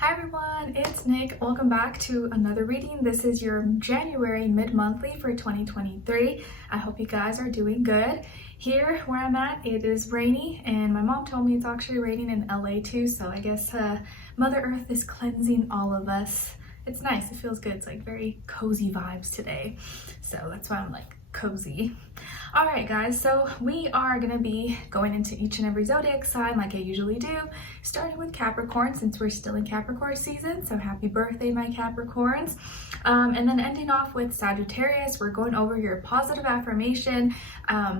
Hi everyone, it's Nick. Welcome back to another reading. This is your January mid-monthly for 2023. I hope you guys are doing good. Here where I'm at, it is rainy, and my mom told me it's actually raining in LA too, so I guess Mother Earth is cleansing all of us. It's nice, it feels good. It's like very cozy vibes today, so that's why I'm like cozy. All right guys, so we are gonna be going into each and every zodiac sign like I usually do, starting with Capricorn since we're still in Capricorn season, so happy birthday my Capricorns. And then ending off with Sagittarius. We're going over your positive affirmation,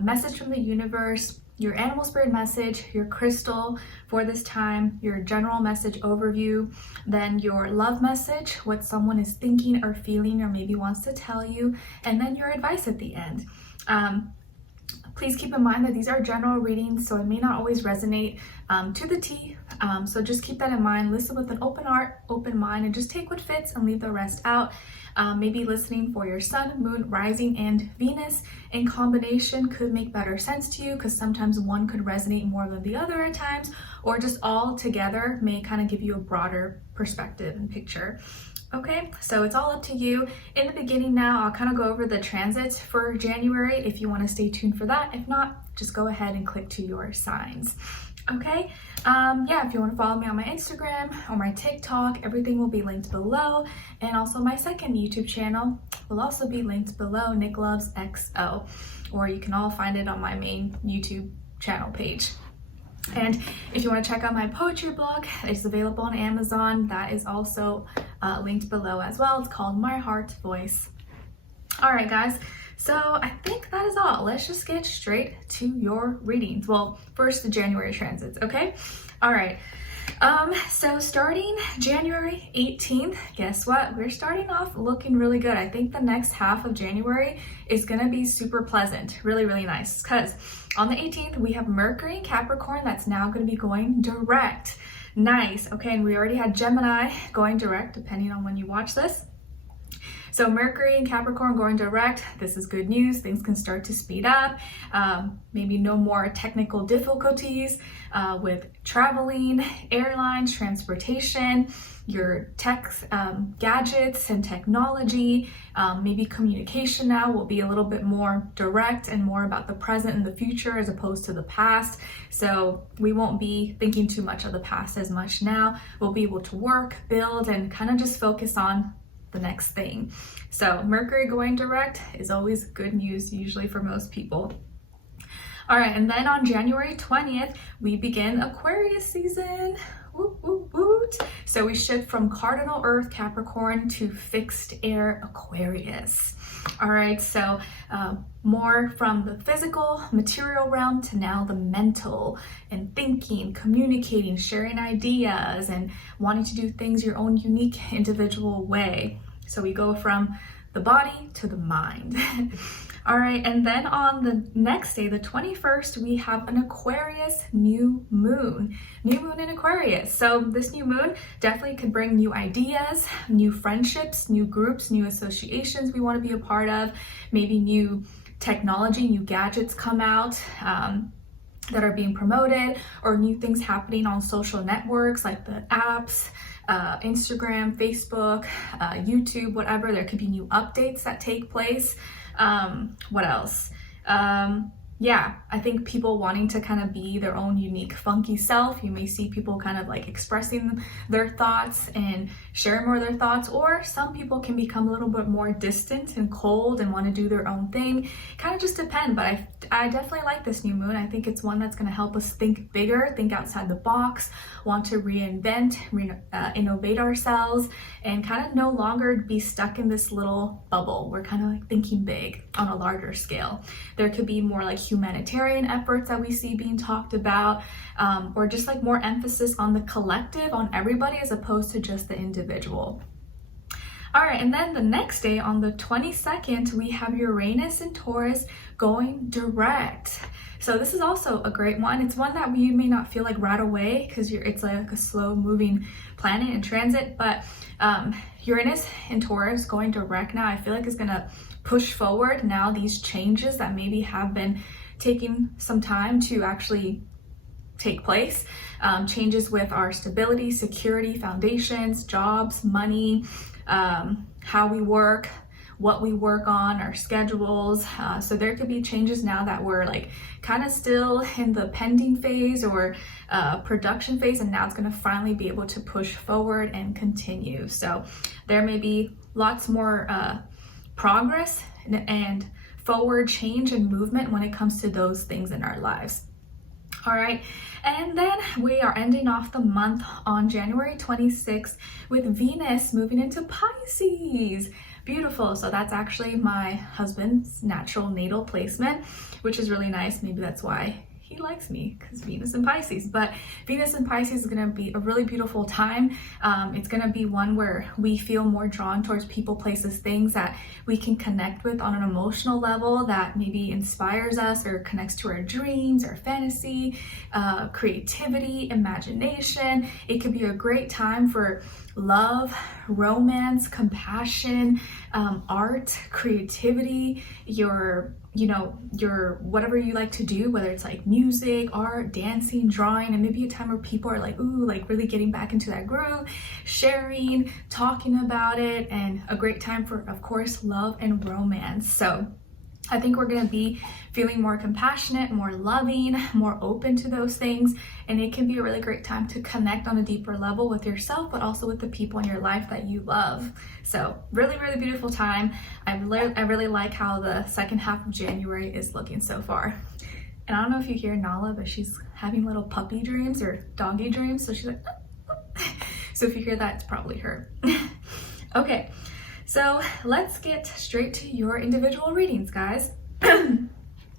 message from the universe, your animal spirit message, your crystal for this time, your general message overview, then your love message, what someone is thinking or feeling or maybe wants to tell you, and then your advice at the end. Please keep in mind that these are general readings, so it may not always resonate to the T. So just keep that in mind. Listen with an open heart, open mind, and just take what fits and leave the rest out. Maybe listening for your sun, moon, rising, and Venus in combination could make better sense to you, because sometimes one could resonate more than the other at times, or just all together may kind of give you a broader perspective and picture. Okay, so it's all up to you. In the beginning now, I'll kind of go over the transits for January if you want to stay tuned for that. If not, just go ahead and click to your signs. Okay, yeah, if you want to follow me on my Instagram or my TikTok, everything will be linked below. And also my second YouTube channel will also be linked below, Nicloves XO, or you can all find it on my main YouTube channel page. And if you want to check out my poetry blog, it's available on Amazon. That is also linked below as well. It's called My Heart Voice. All right, guys. So I think that is all. Let's just get straight to your readings. Well, first the January transits, okay? All right. So starting January 18th, guess what? We're starting off looking really good. I think the next half of January is going to be super pleasant, really, really nice, because on the 18th, we have Mercury in Capricorn that's now going to be going direct. Nice. Okay, and we already had Gemini going direct, depending on when you watch this. So Mercury in Capricorn going direct, this is good news. Things can start to speed up. Maybe no more technical difficulties with traveling, airlines, transportation, your tech, gadgets and technology. Maybe communication now will be a little bit more direct and more about the present and the future as opposed to the past. So we won't be thinking too much of the past as much now. We'll be able to work, build, and kind of just focus on the next thing. So Mercury going direct is always good news, usually for most people. All right, and then on January 20th, we begin Aquarius season. Woot, woot, woot. So we shift from cardinal Earth Capricorn to fixed air Aquarius. All right, so more from the physical, material realm to now the mental and thinking, communicating, sharing ideas, and wanting to do things your own unique individual way. So we go from the body to the mind. All right, and then on the next day, the 21st, we have an Aquarius new moon. New moon in Aquarius. So this new moon definitely could bring new ideas, new friendships, new groups, new associations we want to be a part of, maybe new technology, new gadgets come out that are being promoted, or new things happening on social networks like the apps, Instagram, Facebook, YouTube, whatever. There could be new updates that take place. What else? Yeah, I think people wanting to kind of be their own unique funky self. You may see people kind of like expressing their thoughts and sharing more of their thoughts, or some people can become a little bit more distant and cold and want to do their own thing. Kind of just depend, but I definitely like this new moon. I think it's one that's going to help us think bigger, think outside the box, want to reinvent, innovate ourselves, and kind of no longer be stuck in this little bubble. We're kind of like thinking big on a larger scale. There could be more like humanitarian efforts that we see being talked about, or just like more emphasis on the collective, on everybody, as opposed to just the individual. All right, and then the next day on the 22nd, we have Uranus in Taurus going direct. So this is also a great one. It's one that you may not feel like right away because it's like a slow moving planet in transit, but Uranus in Taurus going direct now, I feel like is gonna push forward now these changes that maybe have been taking some time to actually take place. Changes with our stability, security, foundations, jobs, money, how we work, what we work on, our schedules. So there could be changes now that we're like kind of still in the pending phase or production phase, and now it's going to finally be able to push forward and continue. So there may be lots more progress and forward change and movement when it comes to those things in our lives. All right, and then we are ending off the month on January 26th with Venus moving into Pisces. Beautiful. So that's actually my husband's natural natal placement, which is really nice. Maybe that's why he likes me, because Venus in Pisces. But Venus in Pisces is going to be a really beautiful time. It's going to be one where we feel more drawn towards people, places, things that we can connect with on an emotional level that maybe inspires us or connects to our dreams, our fantasy, creativity, imagination. It could be a great time for love, romance, compassion, art, creativity, your whatever you like to do, whether it's like music, art, dancing, drawing, and maybe a time where people are like, ooh, like really getting back into that groove, sharing, talking about it, and a great time for, of course, love and romance. So I think we're going to be feeling more compassionate, more loving, more open to those things. And it can be a really great time to connect on a deeper level with yourself, but also with the people in your life that you love. So really, really beautiful time. I really like how the second half of January is looking so far. And I don't know if you hear Nala, but she's having little puppy dreams or doggy dreams. So she's like, so if you hear that, it's probably her. Okay. So let's get straight to your individual readings, guys.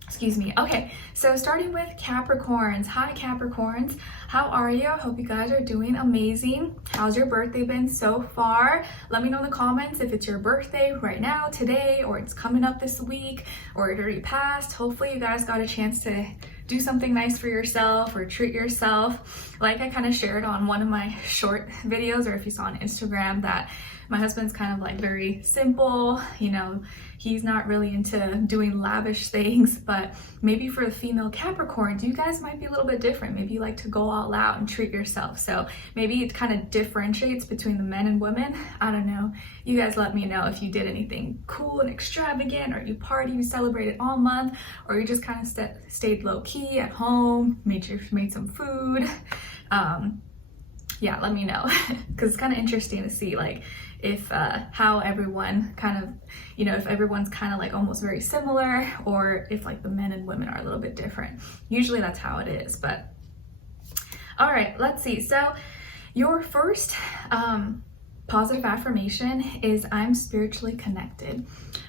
Excuse me. Okay, so starting with Capricorns. Hi, Capricorns. How are you? I hope you guys are doing amazing. How's your birthday been so far? Let me know in the comments if it's your birthday right now, today, or it's coming up this week, or it already passed. Hopefully you guys got a chance to do something nice for yourself or treat yourself. Like I kind of shared on one of my short videos, or if you saw on Instagram, that my husband's kind of like very simple, you know, he's not really into doing lavish things, but maybe for the female Capricorns, you guys might be a little bit different. Maybe you like to go all out and treat yourself. So maybe it kind of differentiates between the men and women. I don't know. You guys let me know if you did anything cool and extravagant, or you partied, you celebrated all month, or you just kind of stayed low key at home, made some food. Yeah, let me know, because it's kind of interesting to see like if how everyone kind of, you know, if everyone's kind of like almost very similar, or if like the men and women are a little bit different. Usually that's how it is. But all right, let's see. So your first positive affirmation is, I'm spiritually connected.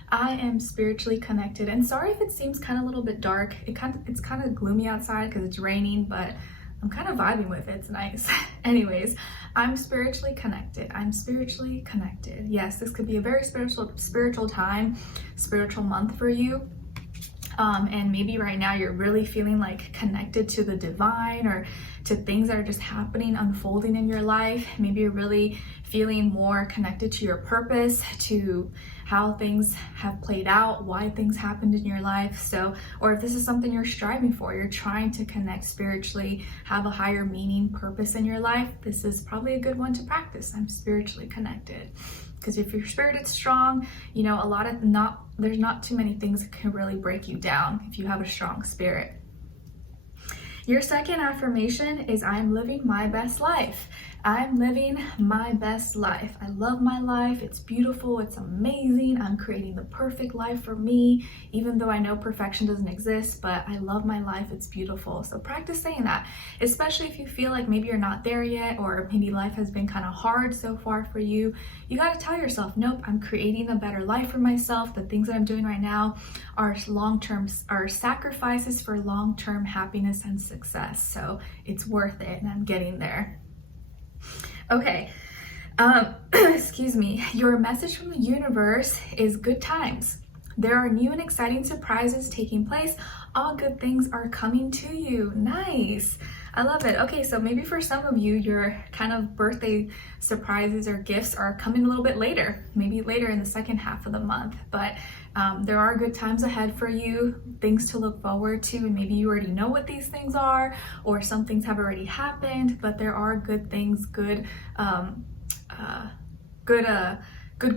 I am spiritually connected. And sorry if it seems kind of a little bit dark. It's kind of gloomy outside because it's raining, but I'm kind of vibing with it. It's nice. Anyways, I'm spiritually connected. I'm spiritually connected. Yes, this could be a very spiritual time, spiritual month for you. And maybe right now you're really feeling like connected to the divine, or to things that are just happening, unfolding in your life. Maybe you're really feeling more connected to your purpose, to how things have played out, why things happened in your life. So, or if this is something you're striving for, you're trying to connect spiritually, have a higher meaning, purpose in your life, this is probably a good one to practice. I'm spiritually connected. Because if your spirit is strong, you know, there's not too many things that can really break you down if you have a strong spirit. Your second affirmation is, I'm living my best life. I'm living my best life. I love my life. It's beautiful. It's amazing. I'm creating the perfect life for me, even though I know perfection doesn't exist, but I love my life. It's beautiful. So practice saying that, especially if you feel like maybe you're not there yet, or maybe life has been kind of hard so far for you. You got to tell yourself, nope, I'm creating a better life for myself. The things that I'm doing right now are are sacrifices for long-term happiness and success. So it's worth it, and I'm getting there. Okay, excuse me. Your message from the universe is good times. There are new and exciting surprises taking place. All good things are coming to you. Nice. I love it. Okay, so maybe for some of you, your kind of birthday surprises or gifts are coming a little bit later, maybe later in the second half of the month, but there are good times ahead for you, things to look forward to, and maybe you already know what these things are, or some things have already happened, but there are good things, good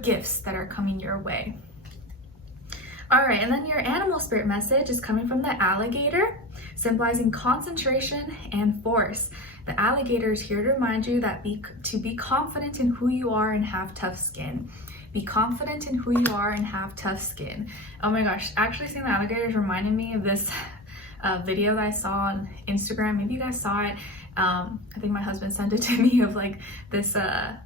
gifts that are coming your way. All right, and then your animal spirit message is coming from the alligator, symbolizing concentration and force. The alligator is here to remind you that to be confident in who you are and have tough skin. Be confident in who you are and have tough skin. Oh my gosh, actually seeing the alligators reminded me of this video that I saw on Instagram. Maybe you guys saw it. I think my husband sent it to me, of like this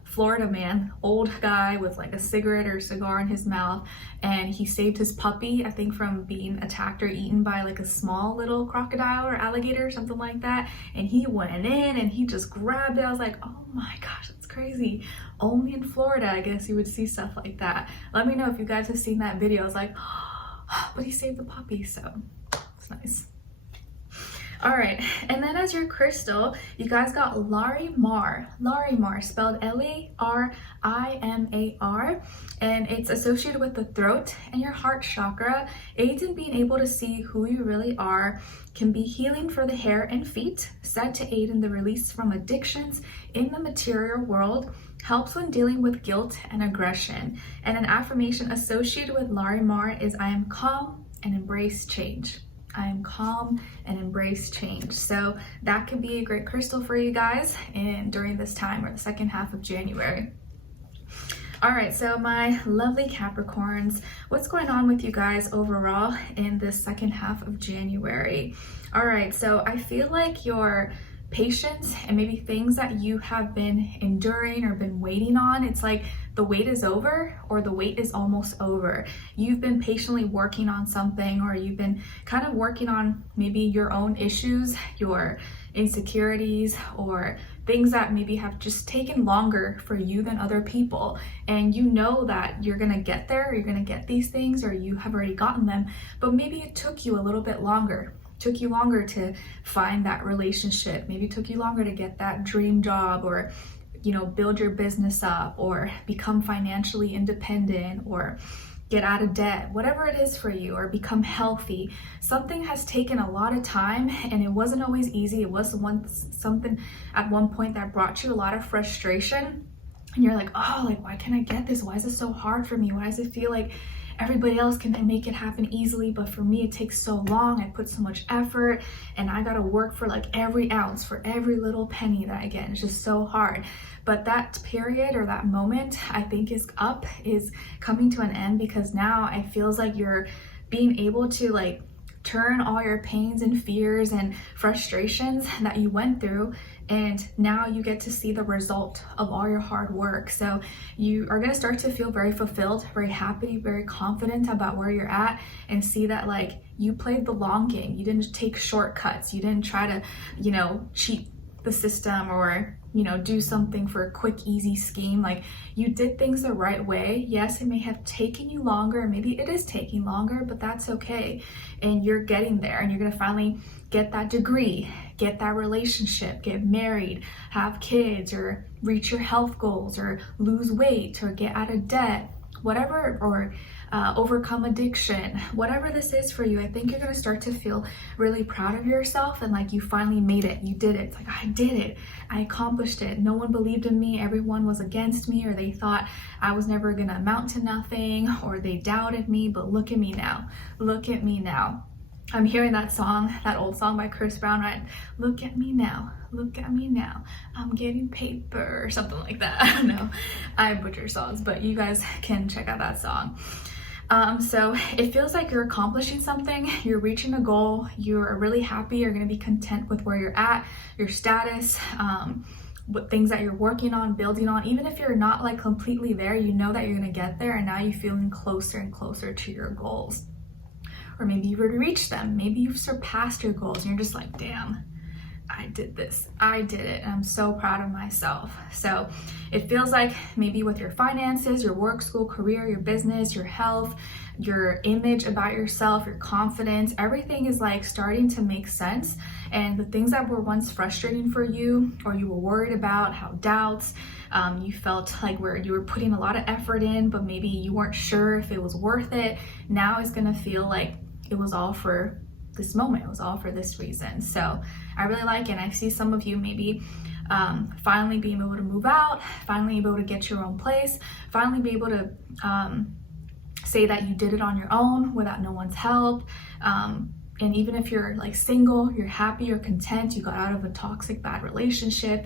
Florida man, old guy with like a cigarette or cigar in his mouth, and he saved his puppy, I think, from being attacked or eaten by like a small little crocodile or alligator or something like that, and he went in and he just grabbed it. I was like, oh my gosh, that's crazy. Only in Florida, I guess, you would see stuff like that. Let me know if you guys have seen that video. I was like, oh, but he saved the puppy, so it's nice. All right, and then as your crystal, you guys got Larimar. Larimar, spelled Larimar, and it's associated with the throat and your heart chakra. Aids in being able to see who you really are, can be healing for the hair and feet, said to aid in the release from addictions in the material world, helps when dealing with guilt and aggression. And an affirmation associated with Larimar is, I am calm and embrace change. I am calm and embrace change. So that could be a great crystal for you guys during this time, or the second half of January. All right, so my lovely Capricorns, what's going on with you guys overall in this second half of January? All right, so I feel like your patience and maybe things that you have been enduring or been waiting on, it's like the wait is over, or the wait is almost over. You've been patiently working on something, or you've been kind of working on maybe your own issues, your insecurities, or things that maybe have just taken longer for you than other people. And you know that you're gonna get there, you're gonna get these things, or you have already gotten them, but maybe it took you a little bit longer. Took you longer to find that relationship. Maybe it took you longer to get that dream job, or build your business up, or become financially independent, or get out of debt, whatever it is for you, or become healthy. Something has taken a lot of time, and it wasn't always easy. It was something at one point that brought you a lot of frustration, and you're like, oh, like, why can't I get this? Why is it so hard for me? Why does it feel like everybody else can make it happen easily, but for me it takes so long? I put so much effort, and I gotta work for like every ounce, for every little penny that I get. It's just so hard. But that period, or that moment, I think is coming to an end, because now it feels like you're being able to like turn all your pains and fears and frustrations that you went through, and now you get to see the result of all your hard work. So you are going to start to feel very fulfilled, very happy, very confident about where you're at, and see that like you played the long game. You didn't take shortcuts. You didn't try to, cheat the system, or do something for a quick, easy scheme. Like, you did things the right way. Yes, it may have taken you longer, maybe it is taking longer, but that's okay. And you're getting there, and you're gonna finally get that degree, get that relationship, get married, have kids, or reach your health goals, or lose weight, or get out of debt, whatever, or overcome addiction. Whatever this is for you, I think you're going to start to feel really proud of yourself, and like you finally made it. You did it. It's like, I did it. I accomplished it. No one believed in me. Everyone was against me, or they thought I was never going to amount to nothing, or they doubted me, but look at me now. Look at me now. I'm hearing that song, that old song by Chris Brown, right? Look at me now, look at me now, I'm getting paper, or something like that. I don't know, I butcher songs, but you guys can check out that song. So it feels like you're accomplishing something, you're reaching a goal, you're really happy, you're gonna be content with where you're at, your status, what things that you're working on, building on. Even if you're not like completely there, you know that you're gonna get there, and now you're feeling closer and closer to your goals. Or maybe you've already reached them. Maybe you've surpassed your goals, and you're just like, damn, I did this, I did it, and I'm so proud of myself. So it feels like maybe with your finances, your work, school, career, your business, your health, your image about yourself, your confidence, everything is like starting to make sense. And the things that were once frustrating for you, or you were worried about, how doubts, you felt like where you were putting a lot of effort in, but maybe you weren't sure if it was worth it, now it's gonna feel like it was all for this moment, it was all for this reason. So I really like it. And I see some of you maybe finally being able to move out, finally able to get your own place, finally be able to say that you did it on your own without no one's help. And even if you're like single, you're happy, you're content, you got out of a toxic, bad relationship,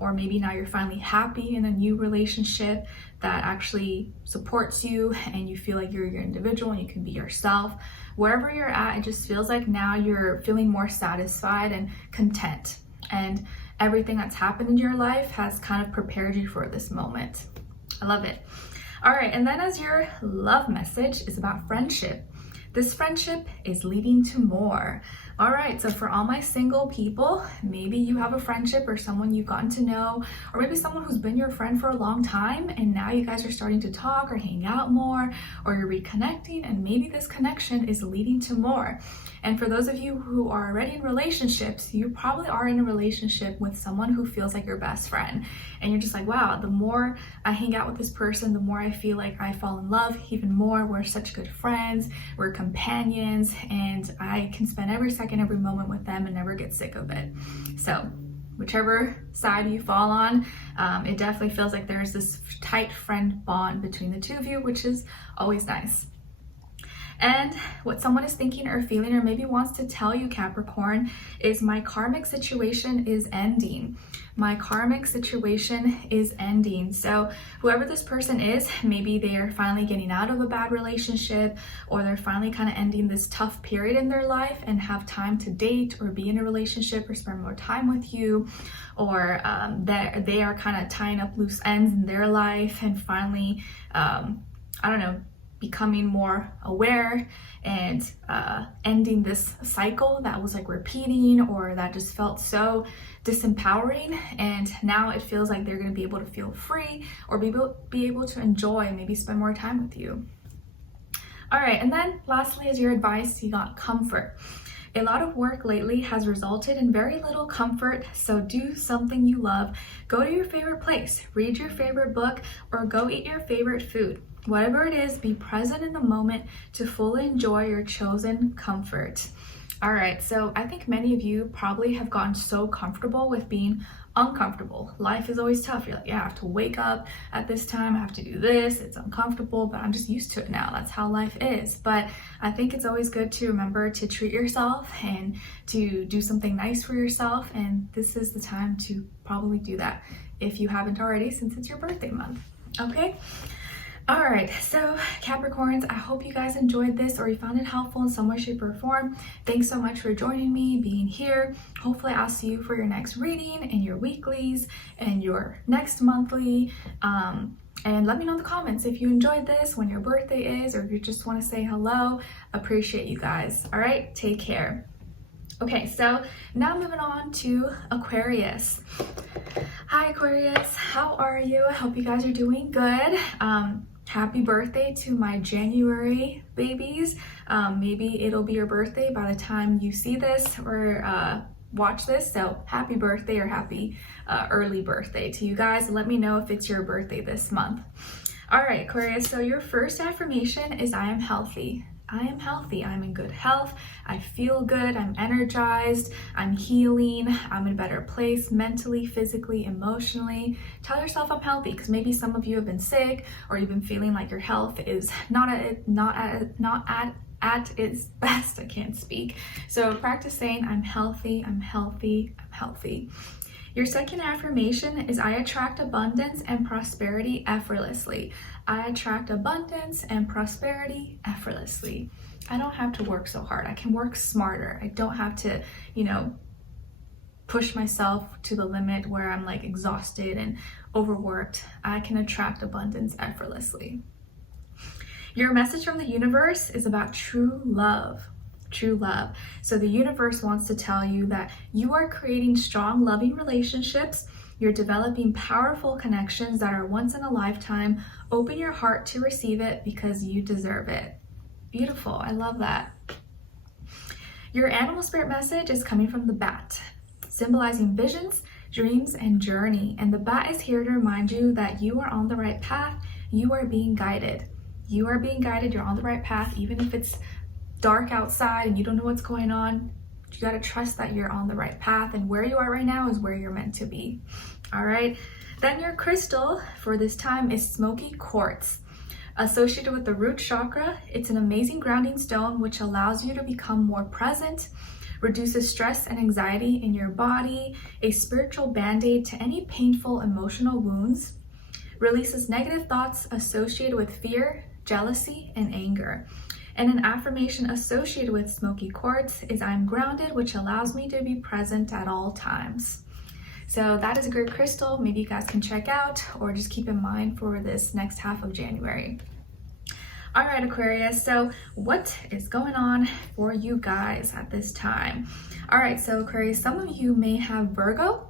or maybe now you're finally happy in a new relationship that actually supports you and you feel like you're your individual and you can be yourself. Wherever you're at, it just feels like now you're feeling more satisfied and content. And everything that's happened in your life has kind of prepared you for this moment. I love it. All right, and then as your love message is about friendship. This friendship is leading to more. All right, so for all my single people, maybe you have a friendship or someone you've gotten to know, or maybe someone who's been your friend for a long time and now you guys are starting to talk or hang out more, or you're reconnecting, and maybe this connection is leading to more. And for those of you who are already in relationships, you probably are in a relationship with someone who feels like your best friend. And you're just like, wow, the more I hang out with this person, the more I feel like I fall in love even more. We're such good friends, we're companions, and I can spend every second, every moment with them and never get sick of it. So whichever side you fall on, it definitely feels like there's this tight friend bond between the two of you, which is always nice. And what someone is thinking or feeling or maybe wants to tell you, Capricorn, is my karmic situation is ending. My karmic situation is ending. So whoever this person is, maybe they are finally getting out of a bad relationship, or they're finally kind of ending this tough period in their life and have time to date or be in a relationship or spend more time with you, or they are kind of tying up loose ends in their life and finally, I don't know, becoming more aware and ending this cycle that was like repeating or that just felt so disempowering. And now it feels like they're going to be able to feel free or be able to enjoy, maybe spend more time with you. All right, and then lastly, as your advice, you got comfort. A lot of work lately has resulted in very little comfort, so do something you love. Go to your favorite place, read your favorite book, or go eat your favorite food. Whatever it is, be present in the moment to fully enjoy your chosen comfort. All right, so I think many of you probably have gotten so comfortable with being uncomfortable. Life is always tough. You're like, yeah, I have to wake up at this time, I have to do this, it's uncomfortable, but I'm just used to it now. That's how life is. But I think it's always good to remember to treat yourself and to do something nice for yourself. And this is the time to probably do that if you haven't already, since it's your birthday month. Okay? All right, so Capricorns, I hope you guys enjoyed this or you found it helpful in some way, shape, or form. Thanks so much for joining me, being here. Hopefully I'll see you for your next reading and your weeklies and your next monthly. And let me know in the comments if you enjoyed this, when your birthday is, or if you just want to say hello. Appreciate you guys. All right, take care. Okay, so now moving on to Aquarius. Hi Aquarius, how are you? I hope you guys are doing good. Happy birthday to my January babies. Maybe it'll be your birthday by the time you see this or watch this. So happy birthday or happy early birthday to you guys. Let me know if it's your birthday this month. All right, Aquarius, so your first affirmation is I am healthy. I am healthy. I'm in good health. I feel good. I'm energized. I'm healing. I'm in a better place mentally, physically, emotionally. Tell yourself I'm healthy, because maybe some of you have been sick or you've been feeling like your health is not at its best. I can't speak. So practice saying I'm healthy. I'm healthy. I'm healthy. Your second affirmation is I attract abundance and prosperity effortlessly. I attract abundance and prosperity effortlessly. I don't have to work so hard. I can work smarter. I don't have to, push myself to the limit where I'm like exhausted and overworked. I can attract abundance effortlessly. Your message from the universe is about true love. true love. So the universe wants to tell you that you are creating strong, loving relationships. You're developing powerful connections that are once in a lifetime. Open your heart to receive it because you deserve it. Beautiful. I love that. Your animal spirit message is coming from the bat, symbolizing visions, dreams, and journey. And the bat is here to remind you that you are on the right path. You are being guided. You are being guided. You're on the right path. Even if it's dark outside and you don't know what's going on, you got to trust that you're on the right path, and where you are right now is where you're meant to be. All right. Then your crystal for this time is smoky quartz. Associated with the root chakra, it's an amazing grounding stone which allows you to become more present, reduces stress and anxiety in your body, a spiritual band-aid to any painful emotional wounds, releases negative thoughts associated with fear, jealousy, and anger. And an affirmation associated with smoky quartz is I'm grounded, which allows me to be present at all times. So that is a great crystal. Maybe you guys can check out or just keep in mind for this next half of January. All right, Aquarius, so what is going on for you guys at this time? All right, so Aquarius, some of you may have Virgo,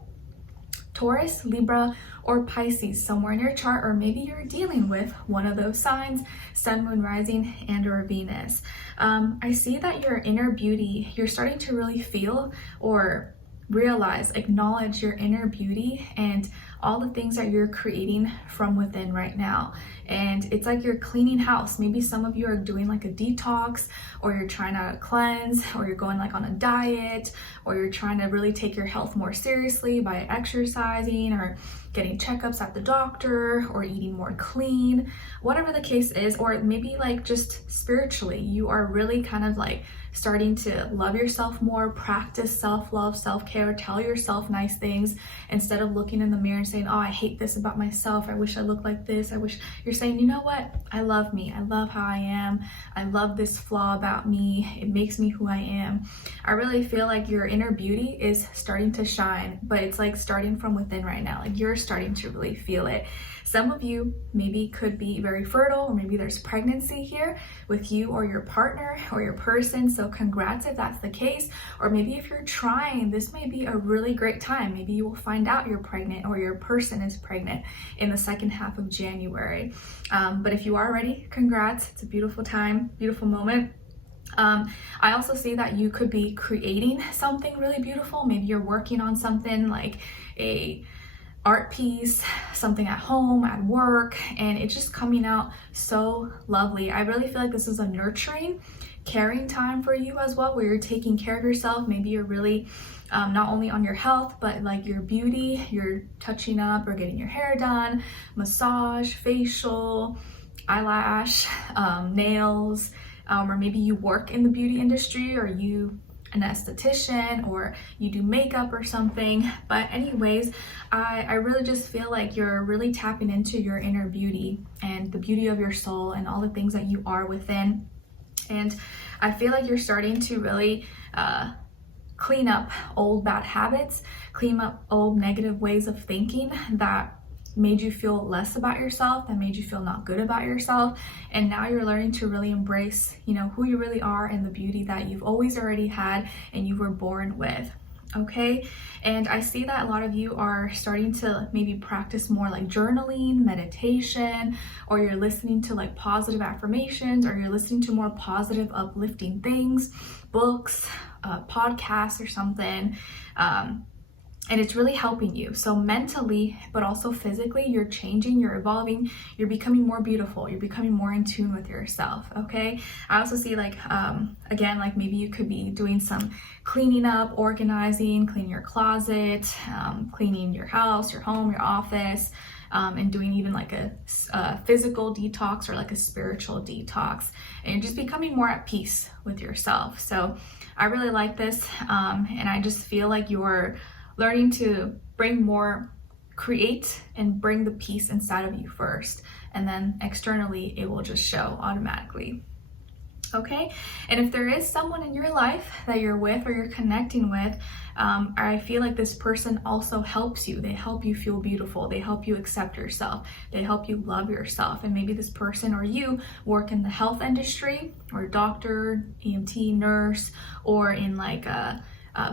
Taurus, Libra, or Pisces somewhere in your chart, or maybe you're dealing with one of those signs, Sun, Moon, Rising, and or Venus. I see that your inner beauty, you're starting to really feel or realize, acknowledge your inner beauty and all the things that you're creating from within right now. And it's like you're cleaning house. Maybe some of you are doing like a detox, or you're trying to cleanse, or you're going like on a diet, or you're trying to really take your health more seriously by exercising or getting checkups at the doctor or eating more clean, whatever the case is. Or maybe like just spiritually, you are really kind of like starting to love yourself more, practice self-love, self-care, tell yourself nice things instead of looking in the mirror and saying, oh, I hate this about myself. I wish I looked like this. I wish. You're saying, you know what? I love me. I love how I am. I love this flaw about me. It makes me who I am. I really feel like your inner beauty is starting to shine, but it's like starting from within right now. Like you're starting to really feel it. Some of you maybe could be very fertile, or maybe there's pregnancy here with you or your partner or your person. So congrats if that's the case. Or maybe if you're trying, this may be a really great time. Maybe you will find out you're pregnant or your person is pregnant in the second half of January. But if you are ready, congrats. It's a beautiful time, beautiful moment. I also see that you could be creating something really beautiful. Maybe you're working on something like a art piece, something at home, at work, and it's just coming out so lovely. I really feel like this is a nurturing, caring time for you as well, where you're taking care of yourself. Maybe you're really not only on your health, but like your beauty, you're touching up or getting your hair done, massage, facial, eyelash, nails, or maybe you work in the beauty industry, or you an esthetician, or you do makeup or something. But anyways, I really just feel like you're really tapping into your inner beauty and the beauty of your soul and all the things that you are within. And I feel like you're starting to really clean up old bad habits, clean up old negative ways of thinking that made you feel less about yourself, that made you feel not good about yourself. And now you're learning to really embrace, you know, who you really are and the beauty that you've always already had and you were born with. Okay. And I see that a lot of you are starting to maybe practice more like journaling, meditation, or you're listening to like positive affirmations, or you're listening to more positive, uplifting things, books, podcasts or something. And it's really helping you. So mentally, but also physically, you're changing, you're evolving, you're becoming more beautiful, you're becoming more in tune with yourself, okay? I also see like, again, like maybe you could be doing some cleaning up, organizing, cleaning your closet, cleaning your house, your home, your office, and doing even like a physical detox or like a spiritual detox, and you're just becoming more at peace with yourself. So I really like this, and I just feel like you're learning to bring more, create and bring the peace inside of you first, and then externally it will just show automatically. Okay, and if there is someone in your life that you're with or you're connecting with, I feel like this person also helps you. They help you feel beautiful. They help you accept yourself. They help you love yourself. And maybe this person or you work in the health industry, or doctor, EMT, nurse, or in like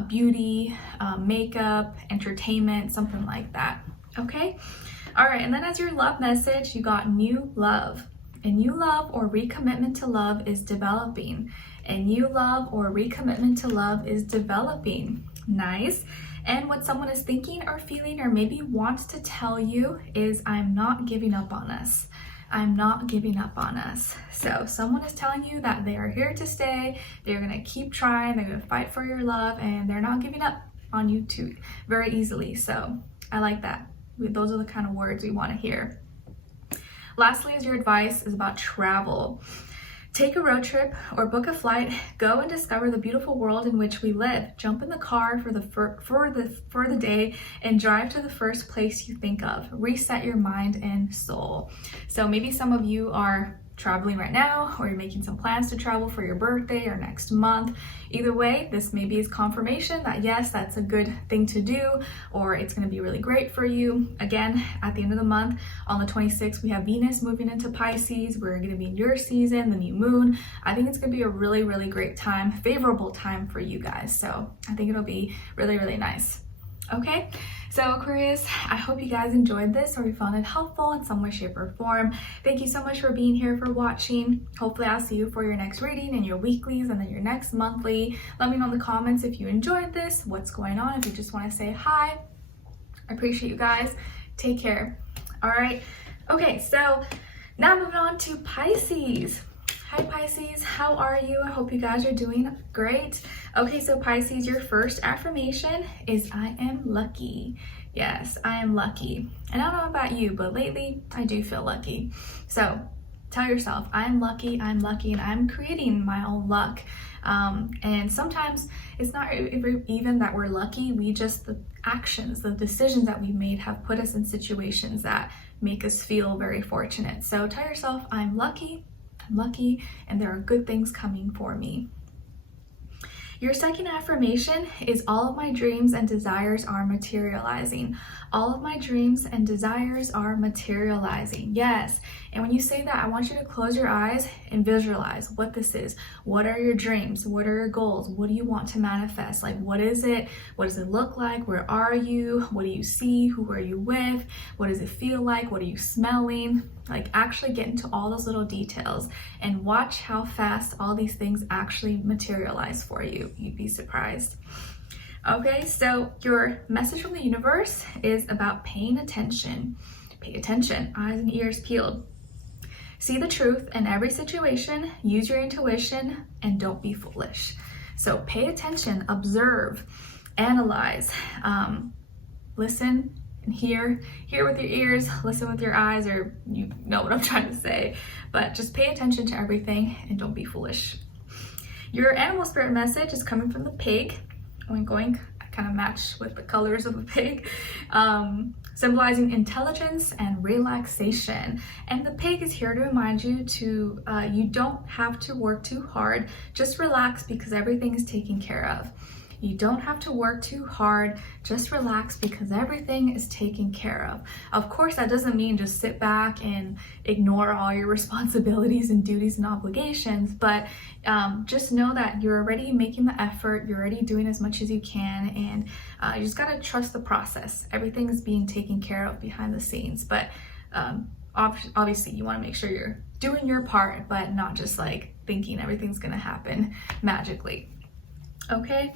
beauty, makeup, entertainment, something like that. Okay, all right, and then as your love message, you got new love. A new love or recommitment to love is developing. A new love or recommitment to love is developing. Nice. And what someone is thinking or feeling or maybe wants to tell you is, I'm not giving up on us. I'm not giving up on us. So someone is telling you that they are here to stay. They're going to keep trying. They're going to fight for your love, and they're not giving up on you too very easily. So I like that. Those are the kind of words we want to hear. Lastly, as your advice is about travel. Take a road trip or book a flight. Go and discover the beautiful world in which we live. Jump in the car for the day and drive to the first place you think of. Reset your mind and soul. So maybe some of you are traveling right now, or you're making some plans to travel for your birthday or next month. Either way, this maybe is confirmation that yes, that's a good thing to do, or it's going to be really great for you. Again, at the end of the month, on the 26th, we have Venus moving into Pisces. We're going to be in your season, the new moon. I think it's going to be a really, really great time, favorable time for you guys. So I think it'll be really, really nice. Okay, so Aquarius, I hope you guys enjoyed this, or you found it helpful in some way, shape, or form. Thank you so much for being here, for watching. Hopefully I'll see you for your next reading and your weeklies and then your next monthly. Let me know in the comments if you enjoyed this, what's going on, if you just want to say hi. I appreciate you guys. Take care. All right. Okay, so now moving on to Pisces. Hi Pisces, how are you? I hope you guys are doing great. Okay, so Pisces, your first affirmation is, I am lucky. Yes, I am lucky. And I don't know about you, but lately I do feel lucky. So tell yourself, I'm lucky, and I'm creating my own luck. And sometimes it's not even that we're lucky, the actions, the decisions that we made have put us in situations that make us feel very fortunate. So tell yourself, I'm lucky, and there are good things coming for me. Your second affirmation is, all of my dreams and desires are materializing. All of my dreams and desires are materializing. Yes. And when you say that, I want you to close your eyes and visualize what this is. What are your dreams? What are your goals? What do you want to manifest? Like, what is it? What does it look like? Where are you? What do you see? Who are you with? What does it feel like? What are you smelling? Like, actually get into all those little details and watch how fast all these things actually materialize for you. You'd be surprised. Okay, so your message from the universe is about paying attention. Pay attention, eyes and ears peeled. See the truth in every situation, use your intuition, and don't be foolish. So pay attention, observe, analyze, listen and hear with your ears, listen with your eyes, or you know what I'm trying to say, but just pay attention to everything and don't be foolish. Your animal spirit message is coming from the pig. Oink, I kind of match with the colors of a pig, symbolizing intelligence and relaxation. And the pig is here to remind you to, you don't have to work too hard, just relax because everything is taken care of. You don't have to work too hard, just relax because everything is taken care of. Of course, that doesn't mean just sit back and ignore all your responsibilities and duties and obligations, but just know that you're already making the effort, you're already doing as much as you can, and you just gotta trust the process. Everything is being taken care of behind the scenes, but obviously you wanna make sure you're doing your part, but not just like thinking everything's gonna happen magically. Okay,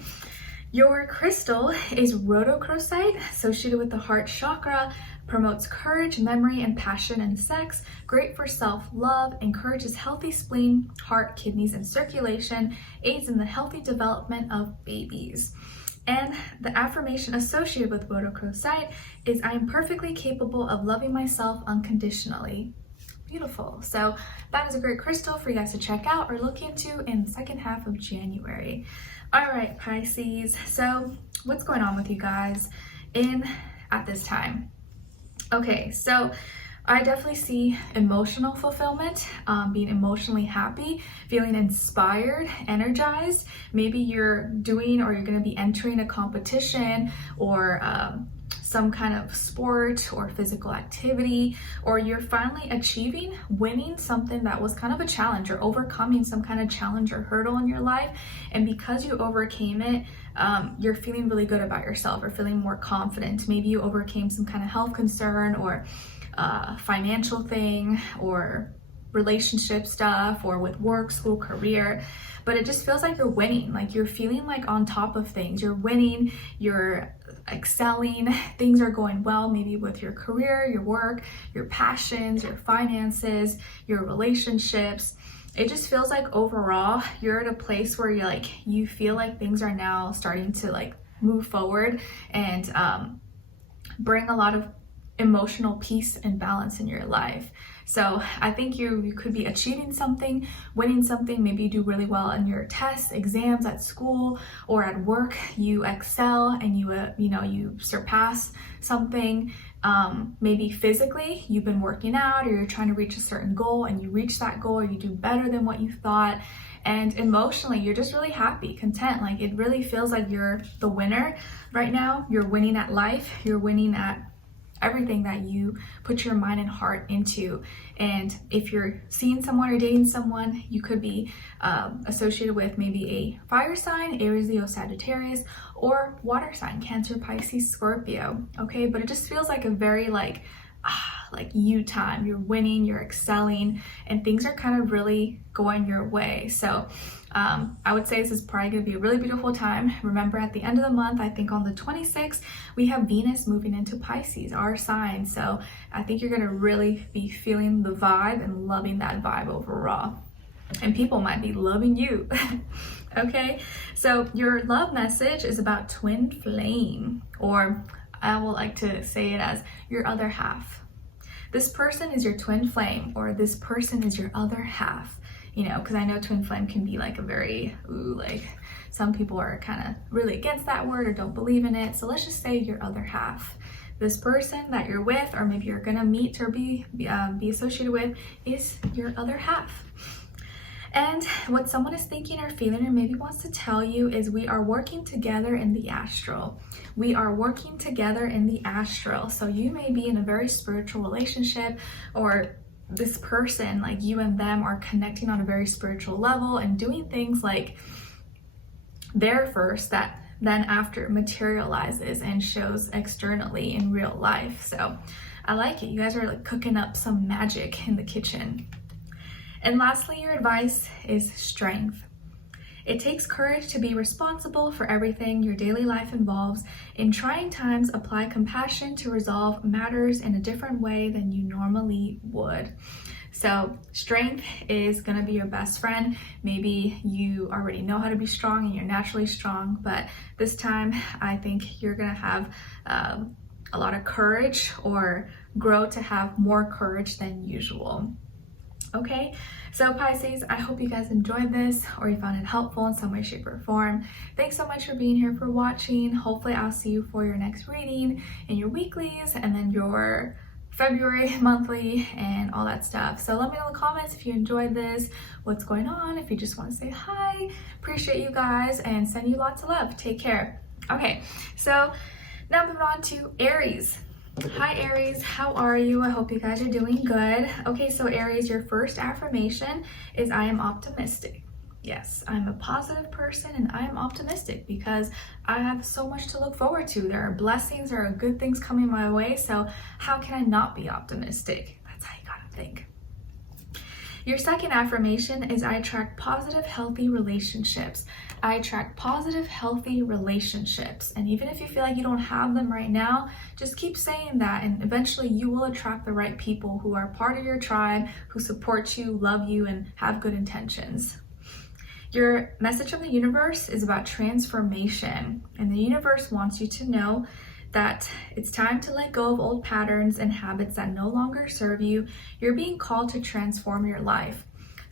your crystal is rhodochrosite, associated with the heart chakra, promotes courage, memory, and passion and sex, great for self-love, encourages healthy spleen, heart, kidneys, and circulation, aids in the healthy development of babies. And the affirmation associated with rhodochrosite is, I am perfectly capable of loving myself unconditionally. Beautiful. So that is a great crystal for you guys to check out or look into in the second half of January. All right, Pisces. So what's going on with you guys at this time? Okay, so I definitely see emotional fulfillment, being emotionally happy, feeling inspired, energized. Maybe you're doing or you're going to be entering a competition or some kind of sport or physical activity, or you're finally achieving, winning something that was kind of a challenge or overcoming some kind of challenge or hurdle in your life. And because you overcame it, you're feeling really good about yourself or feeling more confident. Maybe you overcame some kind of health concern or financial thing or relationship stuff or with work, school, career, but it just feels like you're winning, like you're feeling like on top of things. You're winning, you're excelling, things are going well, maybe with your career, your work, your passions, your finances, your relationships. It just feels like overall you're at a place where you're like, you feel like things are now starting to like move forward and bring a lot of emotional peace and balance in your life. So I think you could be achieving something, winning something. Maybe you do really well in your tests, exams at school or at work. You excel and you surpass something. Maybe physically you've been working out or you're trying to reach a certain goal and you reach that goal or you do better than what you thought. And emotionally, you're just really happy, content. Like it really feels like you're the winner right now. You're winning at life. You're winning at everything that you put your mind and heart into. And if you're seeing someone or dating someone, you could be associated with maybe a fire sign, Aries, Leo, Sagittarius, or water sign, Cancer, Pisces, Scorpio. Okay, but it just feels like a very like you time. You're winning, you're excelling, and things are kind of really going your way. So I would say this is probably going to be a really beautiful time. Remember, at the end of the month, I think on the 26th, we have Venus moving into Pisces, our sign. So I think you're going to really be feeling the vibe and loving that vibe overall. And people might be loving you. Okay, so your love message is about twin flame, or I will like to say it as your other half. This person is your twin flame, or this person is your other half. You know, because I know twin flame can be like a very, like some people are kind of really against that word or don't believe in it. So let's just say your other half. This person that you're with, or maybe you're gonna meet or be associated with, is your other half. And what someone is thinking or feeling or maybe wants to tell you is we are working together in the astral. We are working together in the astral. So you may be in a very spiritual relationship, or this person, like you and them are connecting on a very spiritual level and doing things like there first that then after materializes and shows externally in real life. So I like it. You guys are like cooking up some magic in the kitchen. And lastly, your advice is strength. It takes courage to be responsible for everything your daily life involves. In trying times, apply compassion to resolve matters in a different way than you normally would. So strength is going to be your best friend. Maybe you already know how to be strong and you're naturally strong, but this time I think you're going to have a lot of courage, or grow to have more courage than usual. Okay, so Pisces, I hope you guys enjoyed this or you found it helpful in some way, shape, or form. Thanks so much for being here, for watching. Hopefully I'll see you for your next reading and your weeklies and then your February monthly and all that stuff. So let me know in the comments if you enjoyed this, what's going on, if you just want to say hi. Appreciate you guys and send you lots of love. Take care. Okay, so now moving on to Aries. Hi Aries, how are you? I hope you guys are doing good. Okay, so Aries, your first affirmation is I am optimistic. Yes, I'm a positive person and I am optimistic because I have so much to look forward to. There are blessings, there are good things coming my way, so how can I not be optimistic? That's how you gotta think. Your second affirmation is I attract positive, healthy relationships. I attract positive, healthy relationships. And even if you feel like you don't have them right now, just keep saying that and eventually you will attract the right people who are part of your tribe, who support you, love you, and have good intentions. Your message from the universe is about transformation. And the universe wants you to know that it's time to let go of old patterns and habits that no longer serve you. You're being called to transform your life.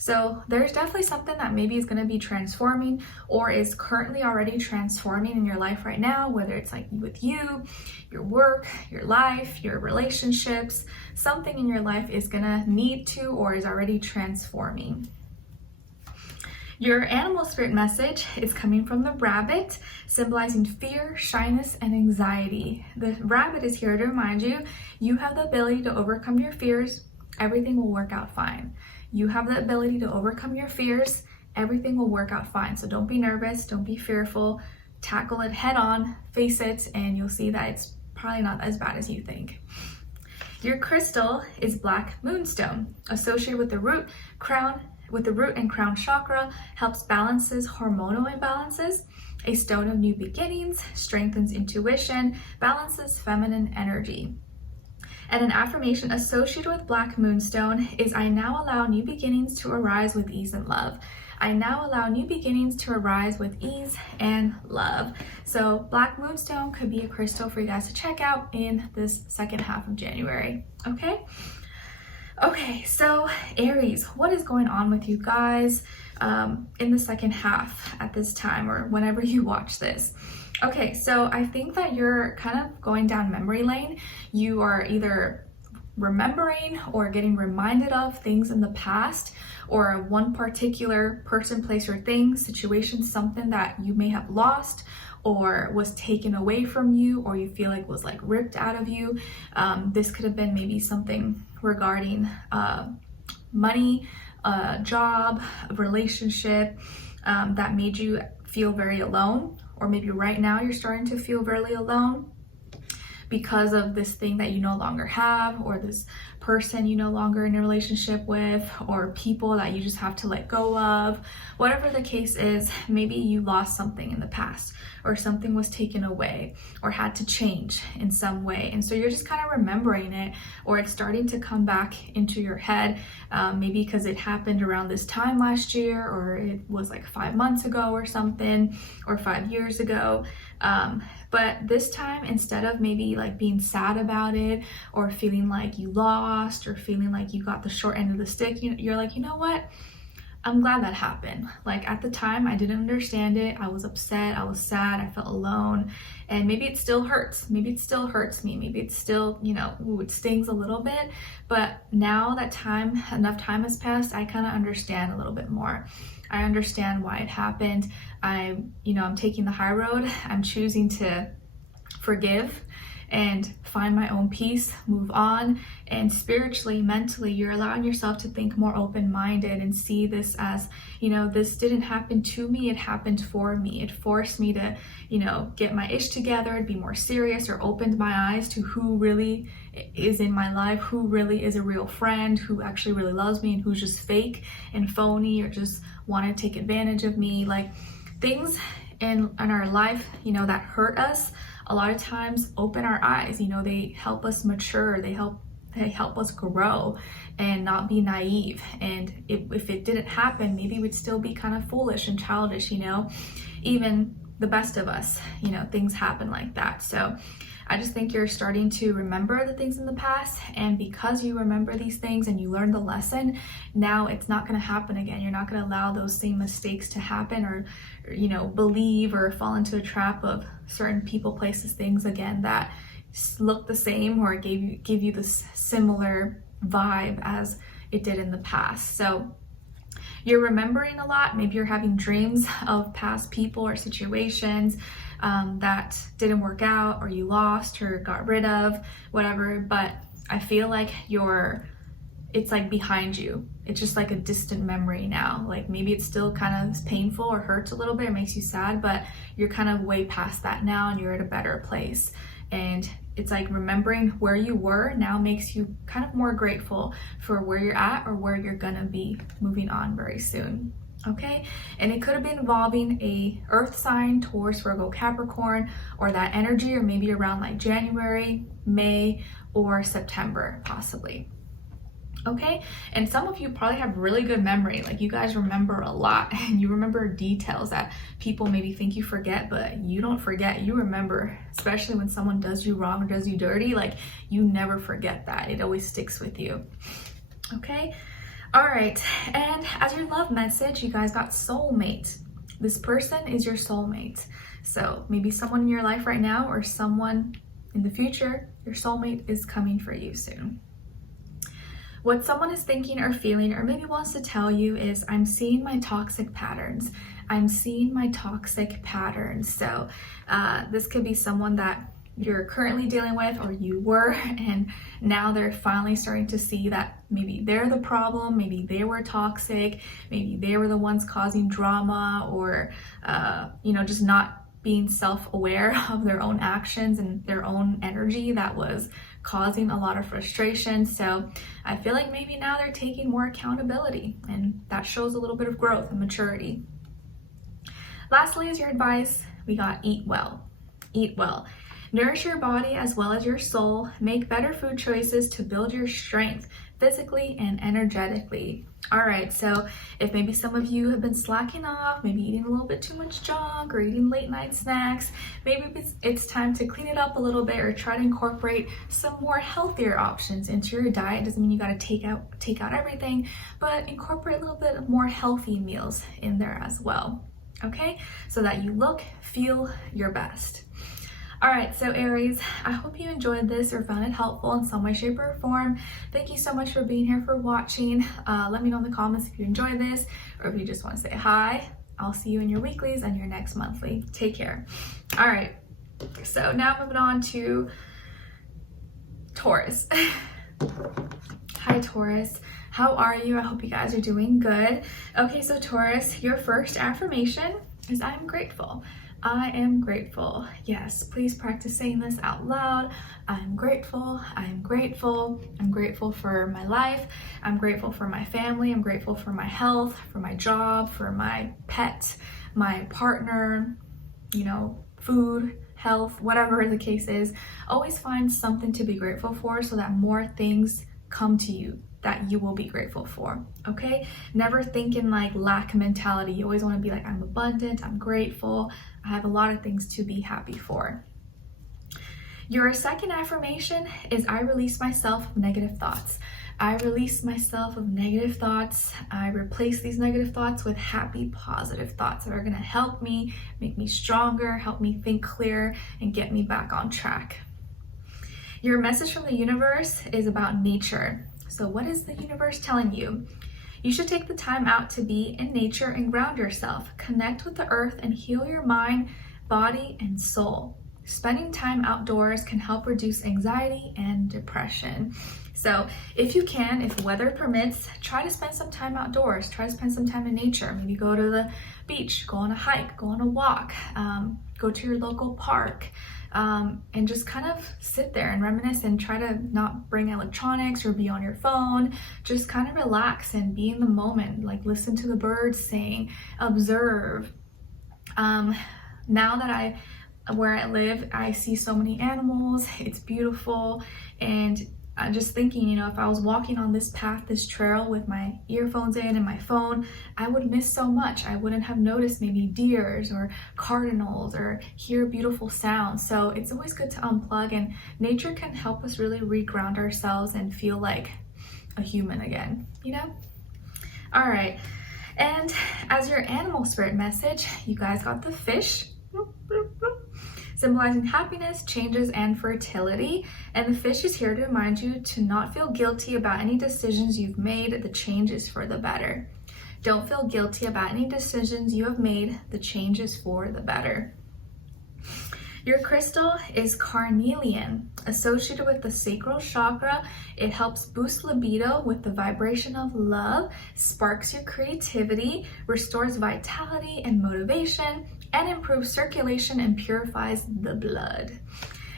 So there's definitely something that maybe is going to be transforming or is currently already transforming in your life right now, whether it's like with you, your work, your life, your relationships. Something in your life is going to need to or is already transforming. Your animal spirit message is coming from the rabbit, symbolizing fear, shyness, and anxiety. The rabbit is here to remind you, you have the ability to overcome your fears. Everything will work out fine. You have the ability to overcome your fears. Everything will work out fine. So don't be nervous. Don't be fearful. Tackle it head on, face it, and you'll see that it's probably not as bad as you think. Your crystal is black moonstone, associated with the root and crown chakra, helps balances hormonal imbalances. A stone of new beginnings, strengthens intuition, balances feminine energy. And an affirmation associated with black moonstone is, I now allow new beginnings to arise with ease and love. I now allow new beginnings to arise with ease and love. So black moonstone could be a crystal for you guys to check out in this second half of January. Okay, so Aries, what is going on with you guys in the second half at this time or whenever you watch this? Okay, so I think that you're kind of going down memory lane. You are either remembering or getting reminded of things in the past, or one particular person, place, or thing, situation, something that you may have lost or was taken away from you, or you feel like was like ripped out of you. This could have been maybe something regarding money, job, relationship that made you feel very alone. Or maybe right now you're starting to feel really alone because of this thing that you no longer have, or this person you no longer in a relationship with, or people that you just have to let go of. Whatever the case is, maybe you lost something in the past, or something was taken away or had to change in some way. And so you're just kind of remembering it, or it's starting to come back into your head, maybe because it happened around this time last year, or it was like 5 months ago or something, or 5 years ago. But this time, instead of maybe like being sad about it, or feeling like you lost, or feeling like you got the short end of the stick, you're like, you know what? I'm glad that happened. Like at the time, I didn't understand it. I was upset. I was sad. I felt alone. And maybe it still hurts. Maybe it still hurts me. Maybe it's still, it stings a little bit. But now that enough time has passed, I kind of understand a little bit more. I understand why it happened. I'm taking the high road. I'm choosing to forgive and find my own peace, move on. And spiritually, mentally, you're allowing yourself to think more open-minded and see this as, this didn't happen to me, it happened for me. It forced me to, get my ish together, be more serious, or opened my eyes to who really is in my life, who really is a real friend, who actually really loves me, and who's just fake and phony, or just want to take advantage of me. Like things in our life, that hurt us, a lot of times open our eyes. They help us mature. They help us grow and not be naive. And if it didn't happen, maybe we'd still be kind of foolish and childish. Even the best of us, things happen like that. So I just think you're starting to remember the things in the past, and because you remember these things and you learn the lesson, now it's not going to happen again. You're not going to allow those same mistakes to happen, or believe or fall into a trap of certain people, places, things again that look the same or give you this similar vibe as it did in the past. So you're remembering a lot. Maybe you're having dreams of past people or situations that didn't work out, or you lost or got rid of, whatever. But I feel like it's like behind you. It's just like a distant memory now. Like maybe it's still kind of painful or hurts a little bit, it makes you sad, but you're kind of way past that now, and you're at a better place. And it's like remembering where you were now makes you kind of more grateful for where you're at, or where you're gonna be moving on very soon. Okay, and it could have been involving a earth sign, Taurus, Virgo, Capricorn, or that energy, or maybe around like January, May, or September possibly. Okay, and some of you probably have really good memory. Like you guys remember a lot, and you remember details that people maybe think you forget, but you don't forget. You remember, especially when someone does you wrong or does you dirty. Like you never forget that. It always sticks with you. Okay. All right, and as your love message, you guys got soulmate. This person is your soulmate. So maybe someone in your life right now or someone in the future, your soulmate is coming for you soon. What someone is thinking or feeling or maybe wants to tell you is, I'm seeing my toxic patterns. I'm seeing my toxic patterns. So this could be someone that you're currently dealing with or you were, and now they're finally starting to see that maybe they're the problem, maybe they were toxic, maybe they were the ones causing drama, or just not being self-aware of their own actions and their own energy that was causing a lot of frustration. So I feel like maybe now they're taking more accountability, and that shows a little bit of growth and maturity. Lastly, as your advice, we got eat well. Eat well. Nourish your body as well as your soul. Make better food choices to build your strength physically and energetically. All right, so if maybe some of you have been slacking off, maybe eating a little bit too much junk or eating late night snacks, maybe it's time to clean it up a little bit or try to incorporate some more healthier options into your diet. Doesn't mean you got to take out everything, but incorporate a little bit more healthy meals in there as well. Okay, so that you look, feel your best. All right, so Aries, I hope you enjoyed this or found it helpful in some way, shape, or form. Thank you so much for being here, for watching. Let me know in the comments if you enjoyed this or if you just want to say hi. I'll see you in your weeklies and your next monthly. Take care. All right, so now moving on to Taurus. Hi, Taurus. How are you? I hope you guys are doing good. Okay, so Taurus, your first affirmation is I'm grateful. I am grateful. Yes, please practice saying this out loud. I'm grateful. I'm grateful. I'm grateful for my life. I'm grateful for my family. I'm grateful for my health, for my job, for my pet, my partner, food, health, whatever the case is. Always find something to be grateful for so that more things come to you that you will be grateful for. Okay, never think in like lack mentality. You always want to be like, I'm abundant, I'm grateful, I have a lot of things to be happy for. Your second affirmation is I release myself of negative thoughts. I release myself of negative thoughts. I replace these negative thoughts with happy, positive thoughts that are going to help me, make me stronger, help me think clear, and get me back on track. Your message from the universe is about nature. So what is the universe telling you? You should take the time out to be in nature and ground yourself. Connect with the earth and heal your mind, body, and soul. Spending time outdoors can help reduce anxiety and depression. So if you can, if weather permits, try to spend some time outdoors. Try to spend some time in nature. Maybe go to the beach, go on a hike, go on a walk, go to your local park. And just kind of sit there and reminisce and try to not bring electronics or be on your phone. Just kind of relax and be in the moment, like listen to the birds sing, observe. Now that where I live, I see so many animals, it's beautiful, and I'm just thinking, if I was walking on this path, this trail with my earphones in and my phone, I would miss so much. I wouldn't have noticed maybe deers or cardinals or hear beautiful sounds. So it's always good to unplug, and nature can help us really reground ourselves and feel like a human again, All right, and as your animal spirit message, you guys got the fish. Symbolizing happiness, changes, and fertility. And the fish is here to remind you to not feel guilty about any decisions you've made. The change is for the better. Don't feel guilty about any decisions you have made. The change is for the better. Your crystal is carnelian, associated with the sacral chakra. It helps boost libido with the vibration of love, sparks your creativity, restores vitality and motivation, and improves circulation and purifies the blood.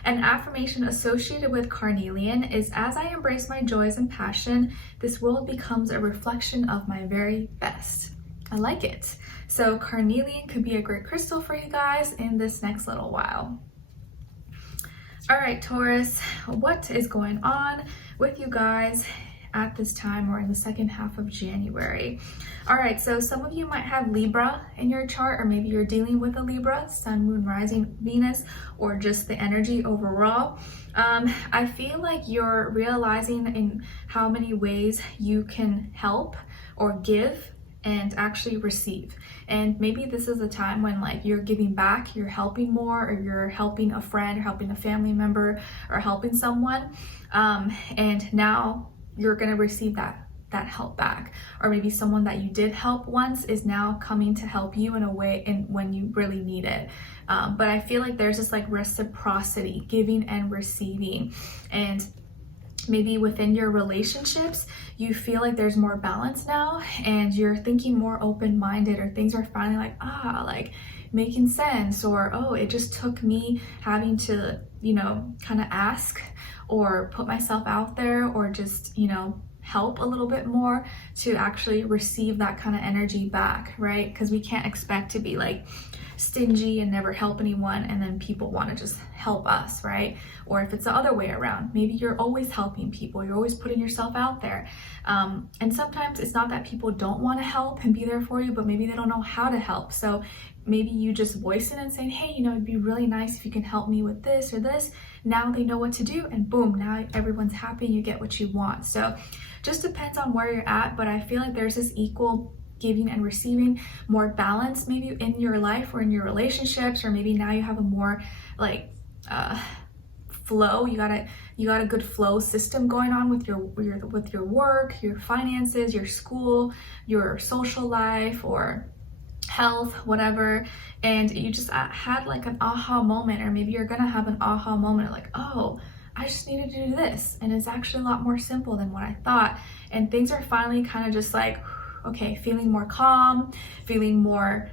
An affirmation associated with carnelian is, as I embrace my joys and passion, this world becomes a reflection of my very best. I like it. So carnelian could be a great crystal for you guys in this next little while. All right, Taurus, what is going on with you guys at this time or in the second half of January. All right, so some of you might have Libra in your chart, or maybe you're dealing with a Libra, Sun, Moon, Rising, Venus, or just the energy overall. I feel like you're realizing in how many ways you can help or give and actually receive. And maybe this is a time when like you're giving back, you're helping more, or you're helping a friend, or helping a family member, or helping someone, and now you're gonna receive that help back. Or maybe someone that you did help once is now coming to help you in a way when you really need it. But I feel like there's this like reciprocity, giving and receiving. And maybe within your relationships, you feel like there's more balance now, and you're thinking more open-minded, or things are finally like making sense, or oh, it just took me having to, you know, kind of ask or put myself out there, or just, you know, help a little bit more to actually receive that kind of energy back, right? Because we can't expect to be like stingy and never help anyone, and then people want to just help us, right? Or if it's the other way around, maybe you're always helping people, you're always putting yourself out there. And sometimes it's not that people don't want to help and be there for you, but maybe they don't know how to help. So maybe you just voice it and say, hey, you know, it'd be really nice if you can help me with this or this. Now they know what to do, and boom, now everyone's happy and you get what you want. So just depends on where you're at, but I feel like there's this equal giving and receiving, more balance maybe in your life or in your relationships, or maybe now you have a more like flow. You got a good flow system going on with your work, your finances, your school, your social life, or health, whatever. And you just had like an aha moment, or maybe you're gonna have an aha moment like, oh, I just needed to do this, and it's actually a lot more simple than what I thought. And things are finally kind of just like, okay, feeling more calm, feeling more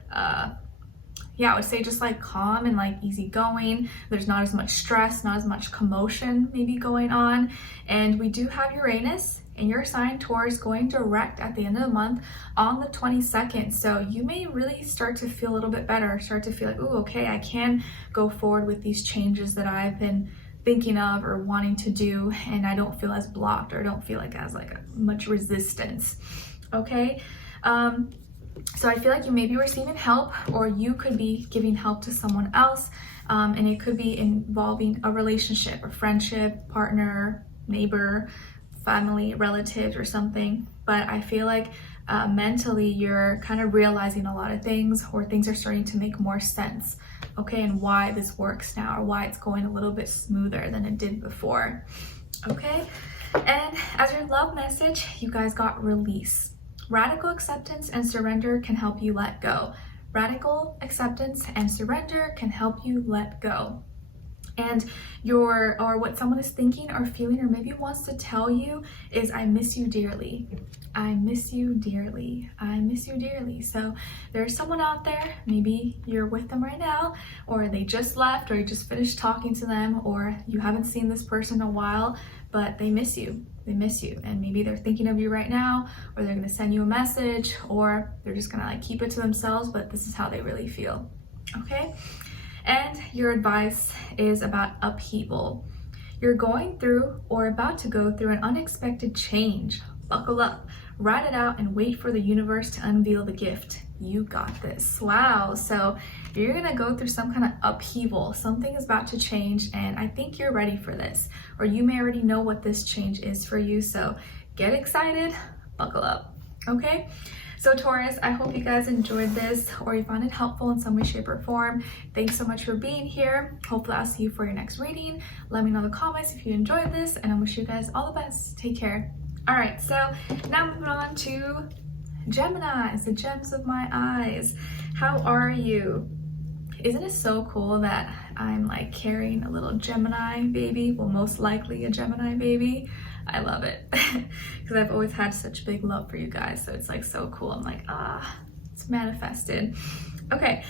I would say just like calm and like easygoing. There's not as much stress, not as much commotion maybe going on. And we do have Uranus in your sign, Taurus, going direct at the end of the month on the 22nd. So you may really start to feel a little bit better, start to feel like, oh, okay, I can go forward with these changes that I've been thinking of or wanting to do, and I don't feel as blocked, or don't feel like as like much resistance. Okay. So I feel like you may be receiving help, or you could be giving help to someone else, and it could be involving a relationship, a friendship, partner, neighbor, family, relatives, or something. But I feel like mentally you're kind of realizing a lot of things, or things are starting to make more sense, okay, and why this works now, or why it's going a little bit smoother than it did before. Okay. And as your love message, you guys got release. Radical acceptance and surrender can help you let go. Radical acceptance and surrender can help you let go. And what someone is thinking or feeling, or maybe wants to tell you, is I miss you dearly. I miss you dearly. I miss you dearly. So there's someone out there, maybe you're with them right now, or they just left, or you just finished talking to them, or you haven't seen this person in a while, but they miss you. They miss you, and maybe they're thinking of you right now, or they're gonna send you a message, or they're just gonna like keep it to themselves, but this is how they really feel. Okay. And your advice is about upheaval. You're going through, or about to go through, an unexpected change. Buckle up, ride it out, and wait for the universe to unveil the gift. You got this. Wow. So you're gonna go through some kind of upheaval. Something is about to change, and I think you're ready for this, or you may already know what this change is for you. So get excited, buckle up. Okay. So Taurus, I hope you guys enjoyed this, or you found it helpful in some way, shape, or form. Thanks so much for being here. Hopefully I'll see you for your next reading. Let me know in the comments if you enjoyed this, and I wish you guys all the best. Take care. All right, so now moving on to Geminis, the gems of my eyes. How are you? Isn't it so cool that I'm like carrying a little Gemini baby? Well, most likely a Gemini baby. I love it because I've always had such big love for you guys. So it's like so cool. I'm like, it's manifested. Okay,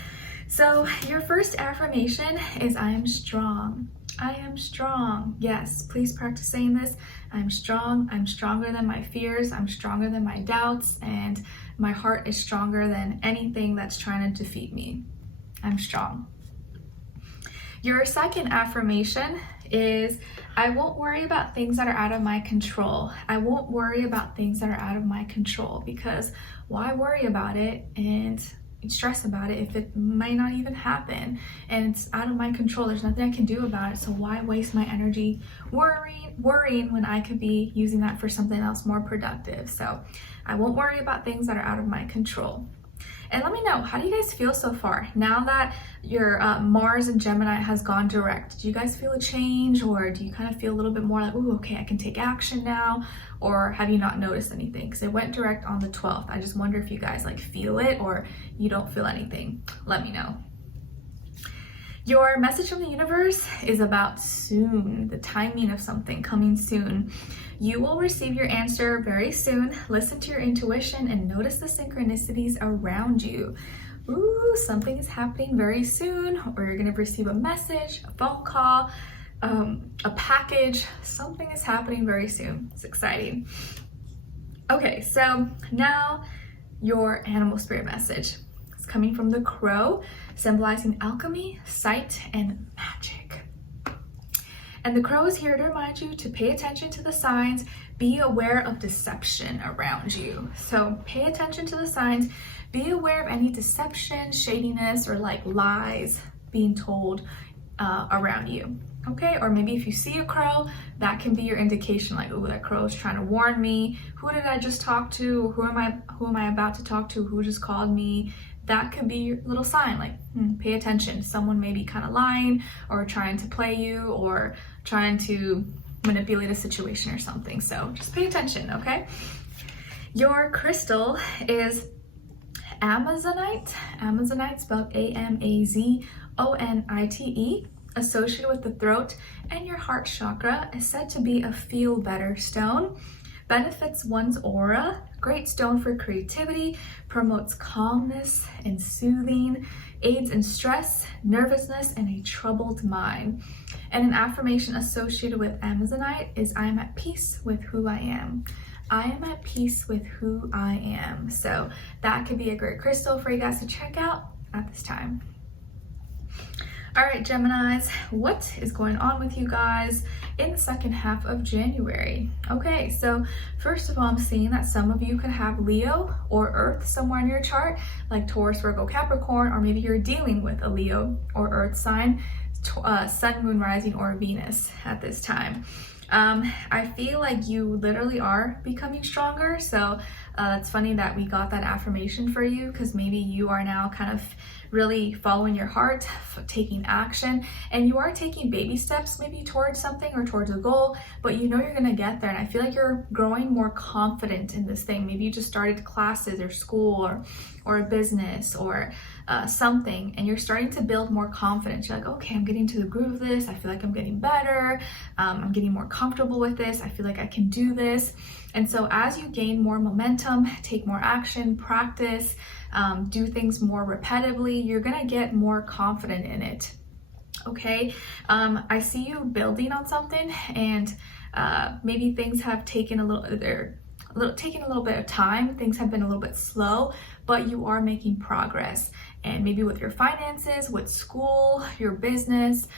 so your first affirmation is I am strong. I am strong. Yes, please practice saying this. I'm strong. I'm stronger than my fears. I'm stronger than my doubts. And my heart is stronger than anything that's trying to defeat me. I'm strong. Your second affirmation is I won't worry about things that are out of my control. I won't worry about things that are out of my control, because why worry about it and stress about it if it might not even happen and it's out of my control? There's nothing I can do about it. So why waste my energy worrying when I could be using that for something else more productive? So I won't worry about things that are out of my control. And let me know, how do you guys feel so far? Now that your Mars and Gemini has gone direct, do you guys feel a change, or do you kind of feel a little bit more like, ooh, okay, I can take action now? Or have you not noticed anything? Because it went direct on the 12th. I just wonder if you guys like feel it or you don't feel anything. Let me know. Your message from the universe is about soon, the timing of something coming soon. You will receive your answer very soon. Listen to your intuition and notice the synchronicities around you. Ooh, something is happening very soon, or you're gonna receive a message, a phone call, a package. Something is happening very soon. It's exciting. Okay, so now your animal spirit message. It's coming from the crow, symbolizing alchemy, sight, and magic. And the crow is here to remind you to pay attention to the signs, be aware of deception around you. So pay attention to the signs, be aware of any deception, shadiness, or like lies being told around you. Okay, or maybe if you see a crow, that can be your indication, like, oh, that crow is trying to warn me. Who did I just talk to? Who am I about to talk to? Who just called me? That could be your little sign, like, pay attention. Someone may be kind of lying or trying to play you or trying to manipulate a situation or something. So just pay attention, okay? Your crystal is Amazonite. Amazonite spelled Amazonite, associated with the throat and your heart chakra, is said to be a feel better stone. Benefits one's aura, great stone for creativity, promotes calmness and soothing, aids in stress, nervousness, and a troubled mind. And an affirmation associated with Amazonite is I am at peace with who I am. I am at peace with who I am. So that could be a great crystal for you guys to check out at this time. All right, Geminis, what is going on with you guys in the second half of January? Okay, so first of all, I'm seeing that some of you could have Leo or Earth somewhere in your chart, like Taurus, Virgo, Capricorn, or maybe you're dealing with a Leo or Earth sign, Sun, Moon, Rising, or Venus at this time. I feel like you literally are becoming stronger. So it's funny that we got that affirmation for you, because maybe you are now kind of really following your heart, taking action, and you are taking baby steps maybe towards something or towards a goal, but you know you're gonna get there. And I feel like you're growing more confident in this thing. Maybe you just started classes or school or a business or something, and you're starting to build more confidence. You're like, okay, I'm getting to the groove of this. I feel like I'm getting better. I'm getting more comfortable with this. I feel like I can do this. And so as you gain more momentum, take more action, practice, do things more repetitively, you're gonna get more confident in it. Okay, I see you building on something, and maybe things have taken a little bit of time. Things have been a little bit slow, but you are making progress. And maybe with your finances, with school, your business,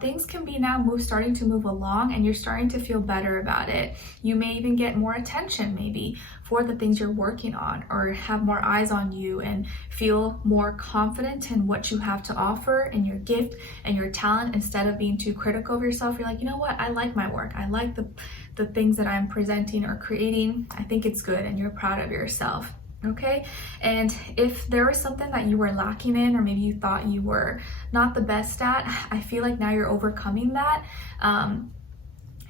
things can be now starting to move along, and you're starting to feel better about it. You may even get more attention maybe for the things you're working on, or have more eyes on you and feel more confident in what you have to offer and your gift and your talent. Instead of being too critical of yourself, you're like, you know what, I like my work. I like the things that I'm presenting or creating. I think it's good, and you're proud of yourself. Okay, and if there was something that you were lacking in, or maybe you thought you were not the best at, I feel like now you're overcoming that.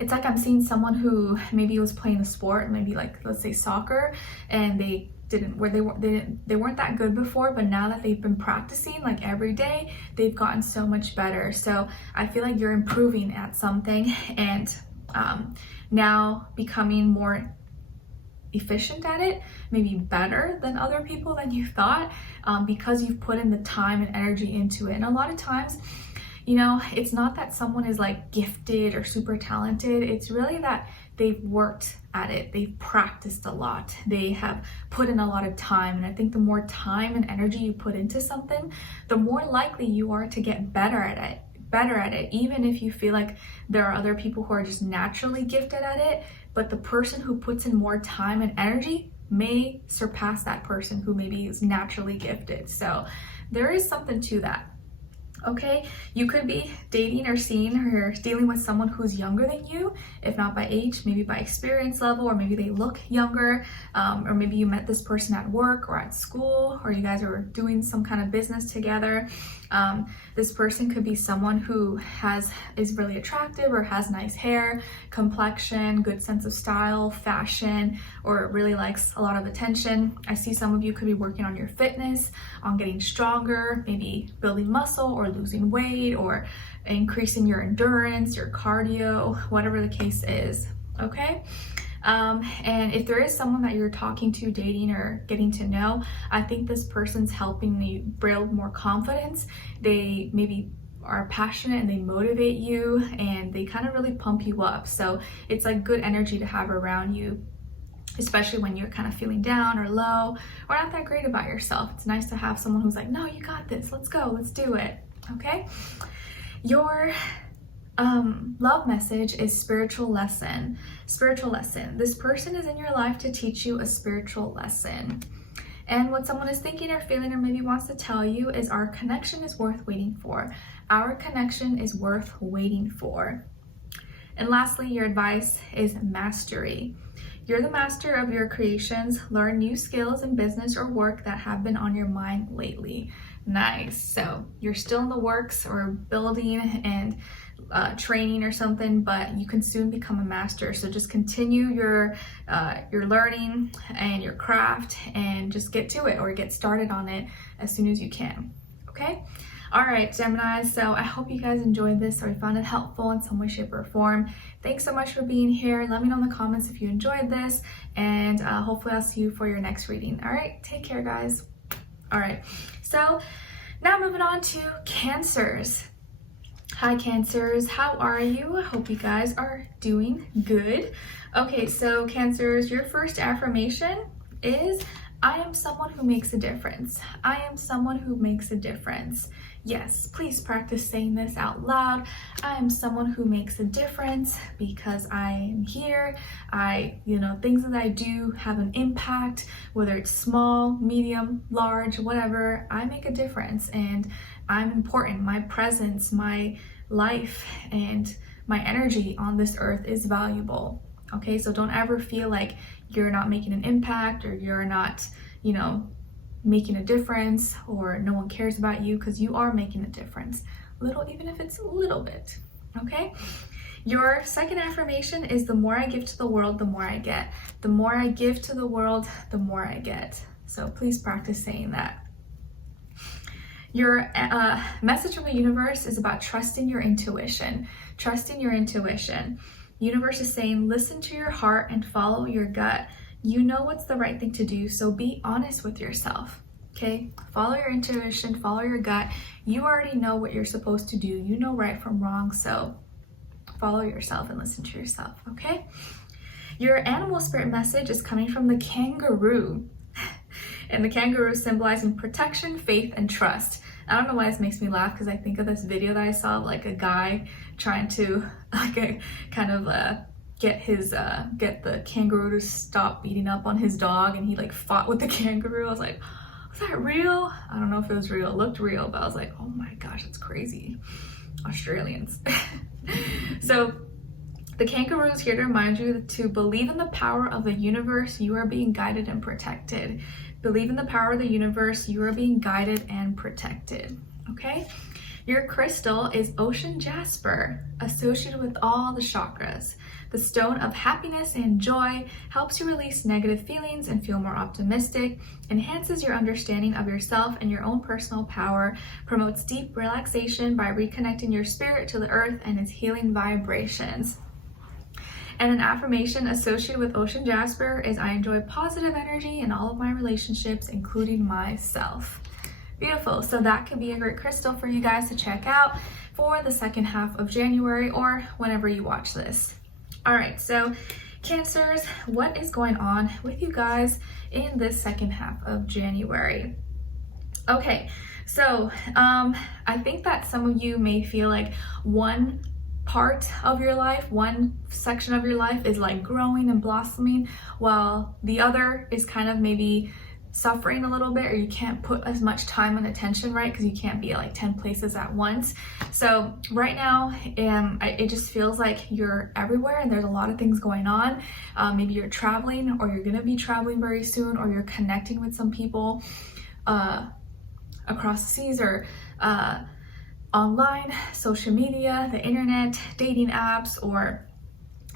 It's like I'm seeing someone who maybe was playing a sport, maybe like, let's say soccer, and they weren't that good before, but now that they've been practicing like every day, they've gotten so much better. So I feel like you're improving at something, and now becoming more efficient at it, maybe better than other people than you thought, because you've put in the time and energy into it. And a lot of times, you know, it's not that someone is like gifted or super talented. It's really that they've worked at it. They've practiced a lot. They have put in a lot of time. And I think the more time and energy you put into something, the more likely you are to get better at it. better at it, even if you feel like there are other people who are just naturally gifted at it, but the person who puts in more time and energy may surpass that person who maybe is naturally gifted. So there is something to that. Okay, you could be dating or seeing or dealing with someone who's younger than you, if not by age, maybe by experience level, or maybe they look younger, or maybe you met this person at work or at school, or you guys are doing some kind of business together. This person could be someone who is really attractive or has nice hair, complexion, good sense of style, fashion, or really likes a lot of attention. I see some of you could be working on your fitness, on getting stronger, maybe building muscle or losing weight or increasing your endurance, your cardio, whatever the case is, okay? And if there is someone that you're talking to, dating, or getting to know, I think this person's helping you build more confidence. They maybe are passionate and they motivate you and they kind of really pump you up. So it's like good energy to have around you, especially when you're kind of feeling down or low or not that great about yourself. It's nice to have someone who's like, no, you got this, let's go, let's do it, okay? Your love message is spiritual lesson. Spiritual lesson. This person is in your life to teach you a spiritual lesson. And what someone is thinking or feeling or maybe wants to tell you is our connection is worth waiting for. Our connection is worth waiting for. And lastly, your advice is mastery. You're the master of your creations. Learn new skills in business or work that have been on your mind lately. Nice. So you're still in the works or building and training or something, but you can soon become a master. So just continue your learning and your craft and just get to it or get started on it as soon as you can. Okay? All right, Gemini, so I hope you guys enjoyed this or you found it helpful in some way, shape, or form. Thanks so much for being here. Let me know in the comments if you enjoyed this, and hopefully I'll see you for your next reading. All right, take care, guys. All right, so now moving on to Cancers. Hi, Cancers, how are you? I hope you guys are doing good. Okay, so Cancers, your first affirmation is, I am someone who makes a difference. I am someone who makes a difference. Yes, please practice saying this out loud. I am someone who makes a difference because I am here. Things that I do have an impact, whether it's small, medium, large, whatever. I make a difference and I'm important. My presence, my life, and my energy on this earth is valuable. Okay, so don't ever feel like you're not making an impact or you're not, making a difference or no one cares about you, because you are making a difference. Little, even if it's a little bit, okay? Your second affirmation is, the more I give to the world, the more I get. The more I give to the world, the more I get. So please practice saying that. Your message from the universe is about trusting your intuition. Trusting your intuition. Universe is saying, listen to your heart and follow your gut. You know what's the right thing to do, so be honest with yourself, okay? Follow your intuition, follow your gut. You already know what you're supposed to do. You know right from wrong, so follow yourself and listen to yourself, okay? Your animal spirit message is coming from the kangaroo. And the kangaroo is symbolizing protection, faith, and trust. I don't know why this makes me laugh, because I think of this video that I saw of like a guy trying to get the kangaroo to stop beating up on his dog, and he like fought with the kangaroo. I was like, was that real? I don't know if it was real. It looked real, but I was like, oh my gosh, it's crazy. Australians. So the kangaroo is here to remind you to believe in the power of the universe. You are being guided and protected. Believe in the power of the universe. You are being guided and protected, okay? Your crystal is ocean jasper, associated with all the chakras. The stone of happiness and joy helps you release negative feelings and feel more optimistic, enhances your understanding of yourself and your own personal power, promotes deep relaxation by reconnecting your spirit to the earth and its healing vibrations. And an affirmation associated with ocean jasper is, I enjoy positive energy in all of my relationships, including myself. Beautiful. So that could be a great crystal for you guys to check out for the second half of January or whenever you watch this. All right, so Cancers, what is going on with you guys in this second half of January? Okay, so I think that some of you may feel like one part of your life, one section of your life is like growing and blossoming, while the other is kind of maybe suffering a little bit, or you can't put as much time and attention, right? Because you can't be at like 10 places at once. So right now, it just feels like you're everywhere and there's a lot of things going on. Maybe you're traveling, or you're gonna be traveling very soon, or you're connecting with some people across the seas, or online, social media, the internet, dating apps, or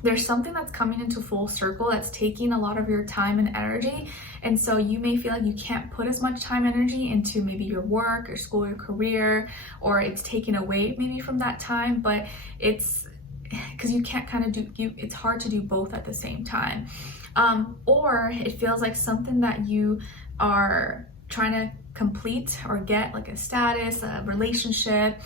there's something that's coming into full circle that's taking a lot of your time and energy. And so you may feel like you can't put as much time and energy into maybe your work, your school, your career, or it's taken away maybe from that time, but it's because you can't kind of it's hard to do both at the same time. Or it feels like something that you are trying to complete or get, like a status, a relationship,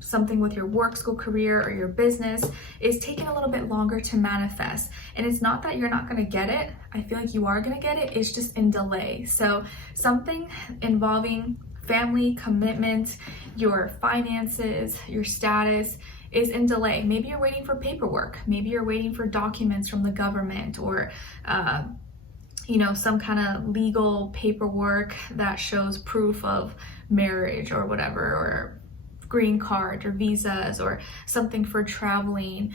something with your work, school, career, or your business, is taking a little bit longer to manifest. And it's not that you're not going to get it. I feel like you are going to get it. It's just in delay. So something involving family, commitment, your finances, your status is in delay. Maybe you're waiting for paperwork. Maybe you're waiting for documents from the government, or you know, some kind of legal paperwork that shows proof of marriage or whatever, or green card or visas, or something for traveling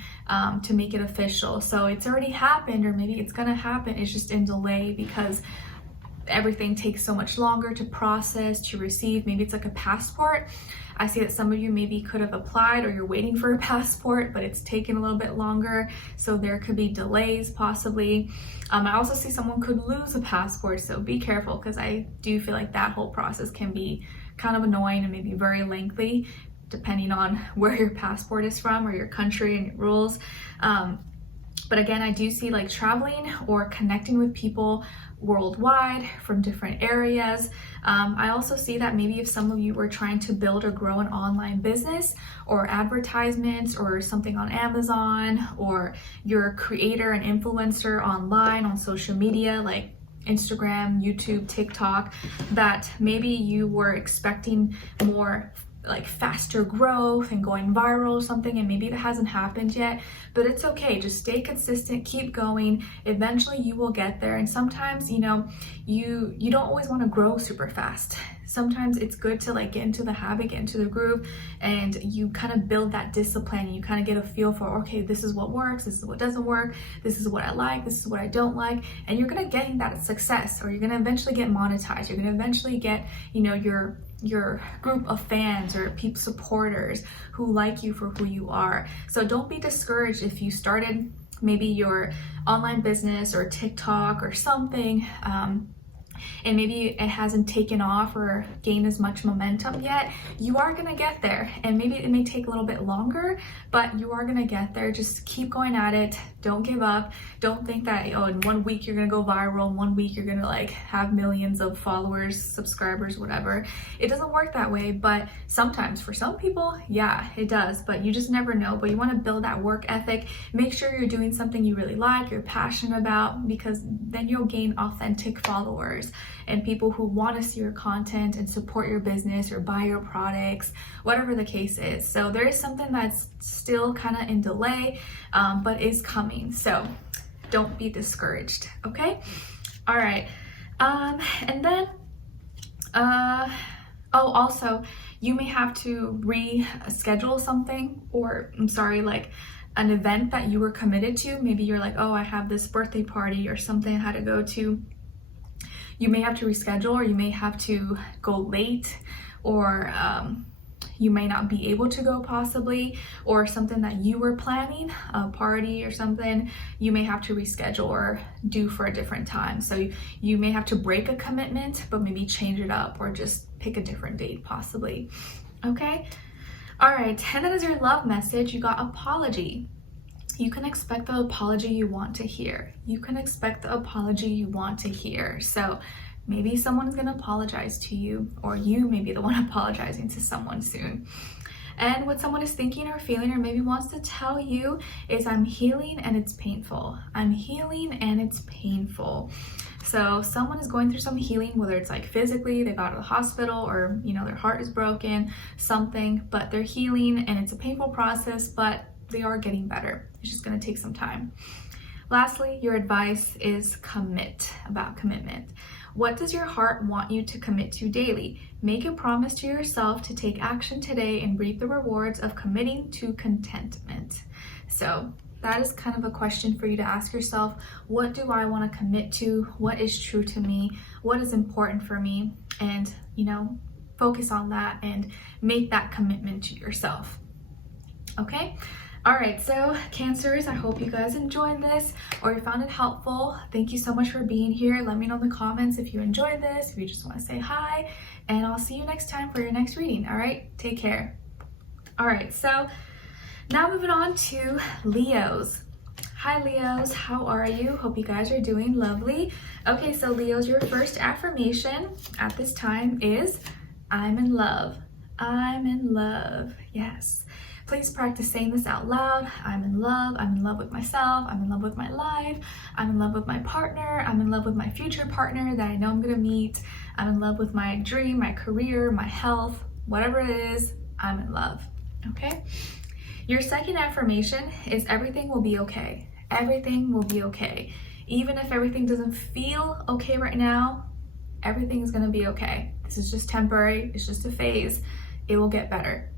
to make it official. So it's already happened, or maybe it's gonna happen. It's just in delay because everything takes so much longer to process, to receive. Maybe it's like a passport. I see that some of you maybe could have applied, or you're waiting for a passport, but it's taken a little bit longer. So there could be delays possibly. I also see someone could lose a passport. So be careful, because I do feel like that whole process can be kind of annoying and maybe very lengthy, depending on where your passport is from, or your country and your rules. But again, I do see like traveling or connecting with people worldwide from different areas. I also see that maybe if some of you were trying to build or grow an online business, or advertisements, or something on Amazon, or you're a creator and influencer online on social media like Instagram, YouTube, TikTok, that maybe you were expecting more like faster growth and going viral or something, and maybe that hasn't happened yet, but it's okay. Just stay consistent, keep going. Eventually you will get there. And sometimes, you know, you don't always want to grow super fast. Sometimes it's good to like get into the habit, get into the groove, and you kind of build that discipline. You kind of get a feel for, okay, this is what works, this is what doesn't work, this is what I like, this is what I don't like, and you're gonna get that success, or you're gonna eventually get monetized. You're gonna eventually get, you know, your group of fans or supporters who like you for who you are. So don't be discouraged if you started maybe your online business or TikTok or something, and maybe it hasn't taken off or gained as much momentum yet. You are gonna get there, and maybe it may take a little bit longer, but you are gonna get there. Just keep going at it. Don't give up. Don't think that, oh, in 1 week you're gonna go viral, in 1 week you're gonna like have millions of followers, subscribers, whatever. It doesn't work that way, but sometimes for some people, yeah, it does, but you just never know. But you wanna build that work ethic. Make sure you're doing something you really like, you're passionate about, because then you'll gain authentic followers and people who want to see your content and support your business or buy your products, whatever the case is. So there is something that's still kind of in delay, but is coming. So don't be discouraged, okay? All right. And then, also, you may have to reschedule something, or like an event that you were committed to. Maybe you're like, oh, I have this birthday party or something I had to go to. You may have to reschedule, or you may have to go late, or you may not be able to go possibly, or something that you were planning, a party or something, you may have to reschedule or do for a different time. So you may have to break a commitment, but maybe change it up, or just pick a different date possibly, okay? All right, and then as your love message, you got apology. You can expect the apology you want to hear. You can expect the apology you want to hear. So maybe someone's gonna apologize to you, or you may be the one apologizing to someone soon. And what someone is thinking or feeling, or maybe wants to tell you, is I'm healing and it's painful. I'm healing and it's painful. So someone is going through some healing, whether it's like physically, they got to the hospital, or you know, their heart is broken, something, but they're healing and it's a painful process, but they are getting better. It's just going to take some time. Lastly, your advice is commitment. What does your heart want you to commit to daily? Make a promise to yourself to take action today and reap the rewards of committing to contentment. So that is kind of a question for you to ask yourself. What do I want to commit to? What is true to me? What is important for me? And, you know, focus on that and make that commitment to yourself. Okay? All right, so Cancers, I hope you guys enjoyed this or you found it helpful. Thank you so much for being here. Let me know in the comments if you enjoyed this, if you just want to say hi, and I'll see you next time for your next reading. All right, take care. All right, so now moving on to Leos. Hi Leos, how are you? Hope you guys are doing lovely. Okay, so Leos, your first affirmation at this time is, I'm in love. I'm in love. Yes. Please practice saying this out loud. I'm in love. I'm in love with myself. I'm in love with my life. I'm in love with my partner. I'm in love with my future partner that I know I'm gonna meet. I'm in love with my dream, my career, my health, whatever it is, I'm in love. Okay? Your second affirmation is everything will be okay. Everything will be okay. Even if everything doesn't feel okay right now, everything is gonna be okay. This is just temporary. It's just a phase. It will get better.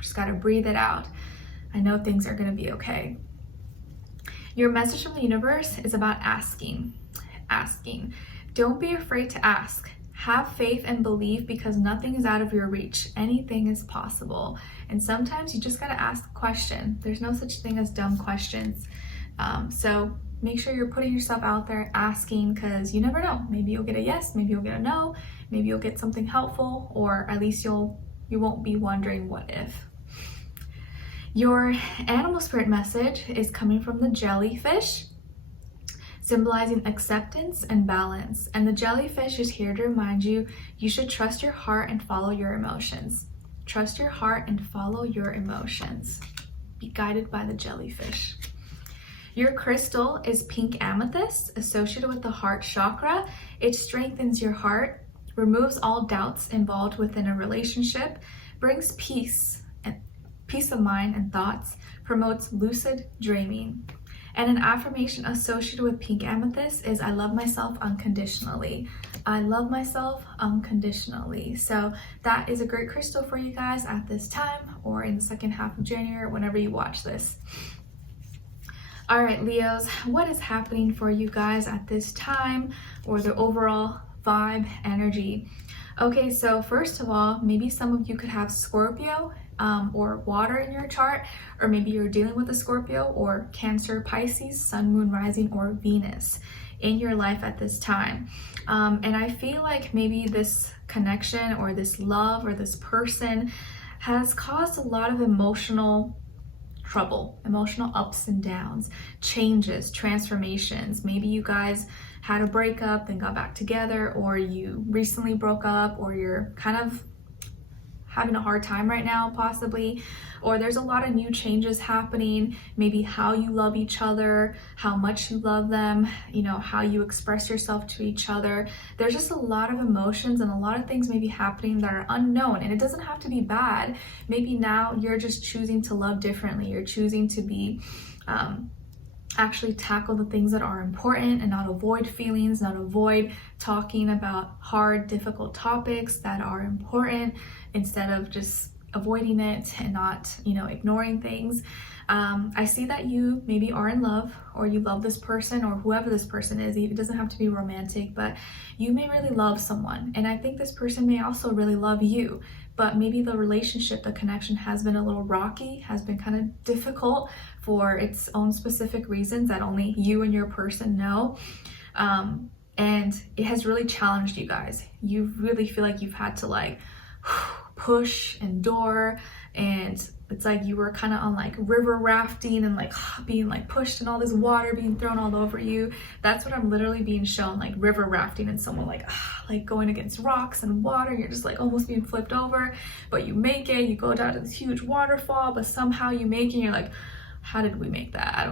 Just gotta breathe it out. I know things are gonna be okay. Your message from the universe is about asking. Don't be afraid to ask. Have faith and believe, because nothing is out of your reach. Anything is possible. And sometimes you just gotta ask the question. There's no such thing as dumb questions. So make sure you're putting yourself out there asking, because you never know. Maybe you'll get a yes, maybe you'll get a no, maybe you'll get something helpful, or at least you won't be wondering what if. Your animal spirit message is coming from the jellyfish, symbolizing acceptance and balance. And the jellyfish is here to remind you, you should trust your heart and follow your emotions. Trust your heart and follow your emotions. Be guided by the jellyfish. Your crystal is pink amethyst, associated with the heart chakra. It strengthens your heart, removes all doubts involved within a relationship, brings peace of mind and thoughts, promotes lucid dreaming. And an affirmation associated with pink amethyst is, I love myself unconditionally. I love myself unconditionally. So that is a great crystal for you guys at this time, or in the second half of January, whenever you watch this. All right, Leos, what is happening for you guys at this time, or the overall vibe, energy? Okay, so first of all, maybe some of you could have Scorpio or water in your chart, or maybe you're dealing with a Scorpio or Cancer, Pisces, Sun, Moon, Rising, or Venus in your life at this time. And I feel like maybe this connection or this love or this person has caused a lot of emotional trouble, emotional ups and downs, changes, transformations. Maybe you guys had a breakup, then got back together, or you recently broke up, or you're kind of having a hard time right now, possibly, or there's a lot of new changes happening. Maybe how you love each other, how much you love them, you know, how you express yourself to each other. There's just a lot of emotions and a lot of things maybe happening that are unknown, and it doesn't have to be bad. Maybe now you're just choosing to love differently. You're choosing to be actually tackle the things that are important and not avoid feelings, not avoid talking about hard, difficult topics that are important, instead of just avoiding it and not, you know, ignoring things. I see that you maybe are in love, or you love this person, or whoever this person is. It doesn't have to be romantic, but you may really love someone. And I think this person may also really love you, but maybe the relationship, the connection has been a little rocky, has been kind of difficult for its own specific reasons that only you and your person know. And it has really challenged you guys. You really feel like you've had to like push, endure, and it's like you were kind of on like river rafting and like being like pushed in all this water being thrown all over you. That's what I'm literally being shown, like river rafting, and someone like going against rocks and water. You're just like almost being flipped over, but you make it. You go down to this huge waterfall, but somehow you make it. And you're like, how did we make that? I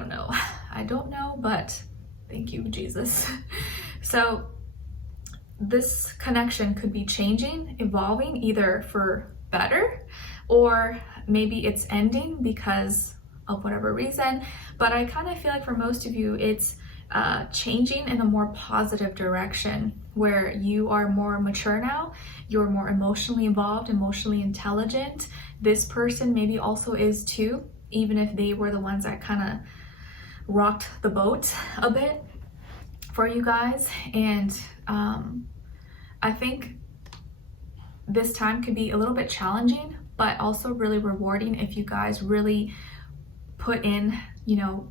don't know, but thank you, Jesus. So this connection could be changing, evolving, either for better, or maybe it's ending because of whatever reason. But I kind of feel like for most of you, it's changing in a more positive direction, where you are more mature now, you're more emotionally involved, emotionally intelligent. This person maybe also is too, even if they were the ones that kind of rocked the boat a bit for you guys. And I think this time could be a little bit challenging, but also really rewarding if you guys really put in, you know,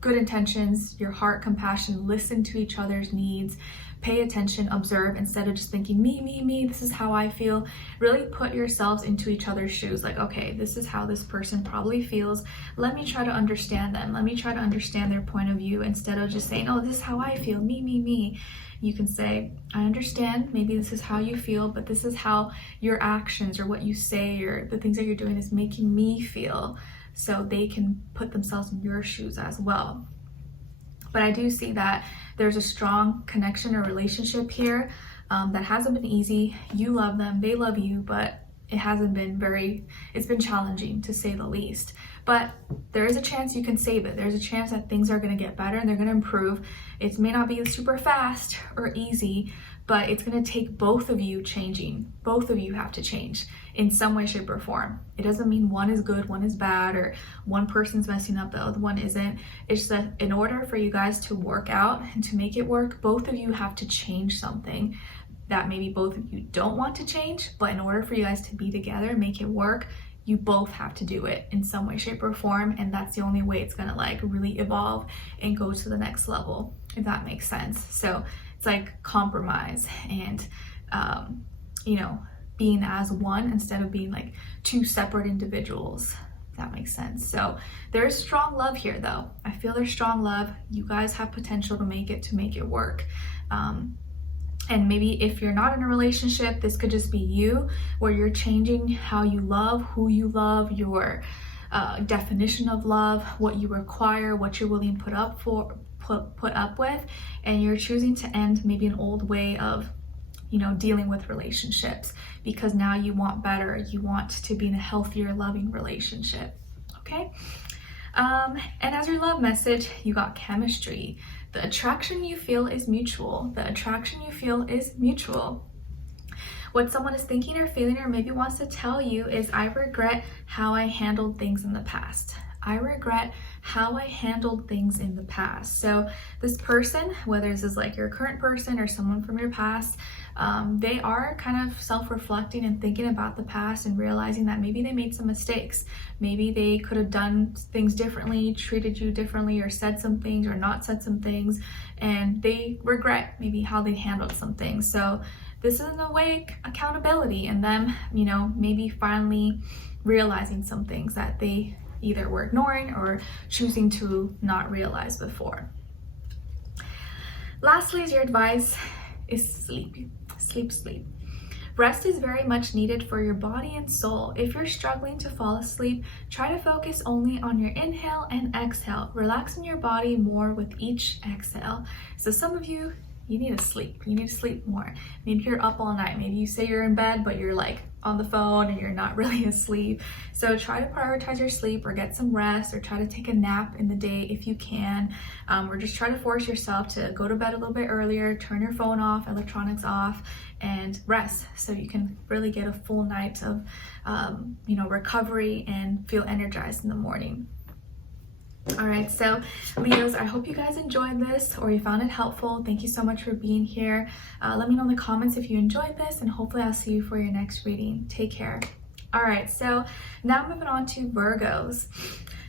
good intentions, your heart, compassion, listen to each other's needs, pay attention, observe, instead of just thinking, me, this is how I feel. Really put yourselves into each other's shoes. Like, okay, this is how this person probably feels. Let me try to understand them. Let me try to understand their point of view, instead of just saying, oh, this is how I feel, me. You can say, I understand, maybe this is how you feel, but this is how your actions or what you say or the things that you're doing is making me feel. So they can put themselves in your shoes as well. But I do see that there's a strong connection or relationship here that hasn't been easy. You love them, they love you, but it hasn't been it's been challenging, to say the least. But there is a chance you can save it. There's a chance that things are going to get better and they're going to improve. It may not be super fast or easy, but it's going to take both of you changing. Both of you have to change in some way, shape, or form. It doesn't mean one is good, one is bad, or one person's messing up, the other one isn't. It's that in order for you guys to work out and to make it work, both of you have to change something that maybe both of you don't want to change, but in order for you guys to be together and make it work, you both have to do it in some way, shape, or form. And that's the only way it's gonna like really evolve and go to the next level, if that makes sense. So it's like compromise and, you know, being as one instead of being like two separate individuals, if that makes sense. So there's strong love here though. I feel there's strong love. You guys have potential to make it work. And maybe if you're not in a relationship, this could just be you, where you're changing how you love, who you love, your definition of love, what you require, what you're willing to put up with, and you're choosing to end maybe an old way of, you know, dealing with relationships, because now you want better. You want to be in a healthier, loving relationship. Okay. And as your love message, you got chemistry. The attraction you feel is mutual. The attraction you feel is mutual. What someone is thinking or feeling or maybe wants to tell you is, I regret how I handled things in the past. I regret how I handled things in the past. So this person, whether this is like your current person or someone from your past, they are kind of self-reflecting and thinking about the past and realizing that maybe they made some mistakes. Maybe they could have done things differently, treated you differently, or said some things or not said some things, and they regret maybe how they handled some things. So this is in a way accountability, and them, you know, maybe finally realizing some things that they either were ignoring or choosing to not realize before. Lastly, is your advice is sleep. Sleep. Rest is very much needed for your body and soul. If you're struggling to fall asleep, try to focus only on your inhale and exhale, relaxing your body more with each exhale. So some of you need to sleep. You need to sleep more. Maybe you're up all night. Maybe you say you're in bed, but you're like on the phone and you're not really asleep. So try to prioritize your sleep, or get some rest, or try to take a nap in the day if you can, or just try to force yourself to go to bed a little bit earlier, turn your phone off, electronics off, and rest, so you can really get a full night of you know, recovery and feel energized in the morning. All right, so Leos, I hope you guys enjoyed this or you found it helpful. Thank you so much for being here. Let me know in the comments if you enjoyed this, and hopefully I'll see you for your next reading. Take care. All right, so now moving on to Virgos.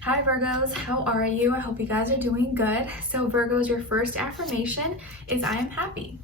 Hi Virgos, how are you? I hope you guys are doing good. So Virgos, your first affirmation is, I am happy.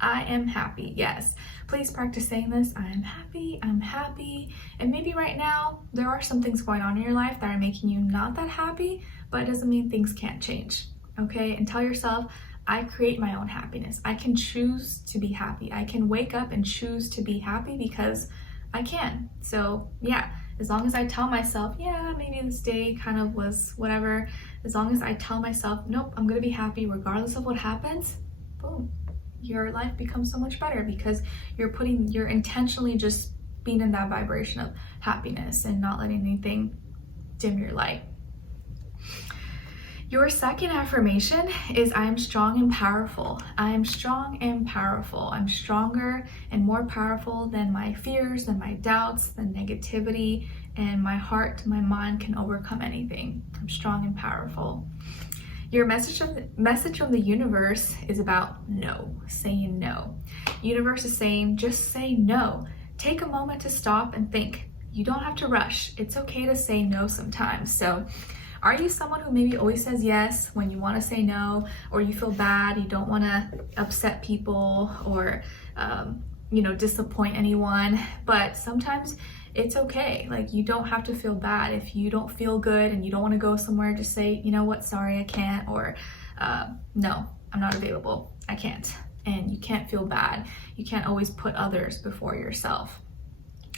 I am happy. Yes, please practice saying this. I am happy, I'm happy. And maybe right now there are some things going on in your life that are making you not that happy, but it doesn't mean things can't change. Okay, and tell yourself, I create my own happiness. I can choose to be happy. I can wake up and choose to be happy because I can. So yeah, as long as I tell myself, yeah, maybe this day kind of was whatever, as long as I tell myself, nope, I'm gonna be happy regardless of what happens, boom, your life becomes so much better because you're intentionally just being in that vibration of happiness and not letting anything dim your light. Your second affirmation is I am strong and powerful. I am strong and powerful. I'm stronger and more powerful than my fears, than my doubts, than negativity, and my heart, my mind can overcome anything. I'm strong and powerful. Your message from the universe is about no, saying no. Universe is saying just say no. Take a moment to stop and think. You don't have to rush. It's okay to say no sometimes. So are you someone who maybe always says yes when you want to say no, or you feel bad, you don't want to upset people or, disappoint anyone, but sometimes it's okay. Like, you don't have to feel bad. If you don't feel good and you don't want to go somewhere, just say, you know what, sorry, I can't, or no, I'm not available. I can't. And you can't feel bad. You can't always put others before yourself.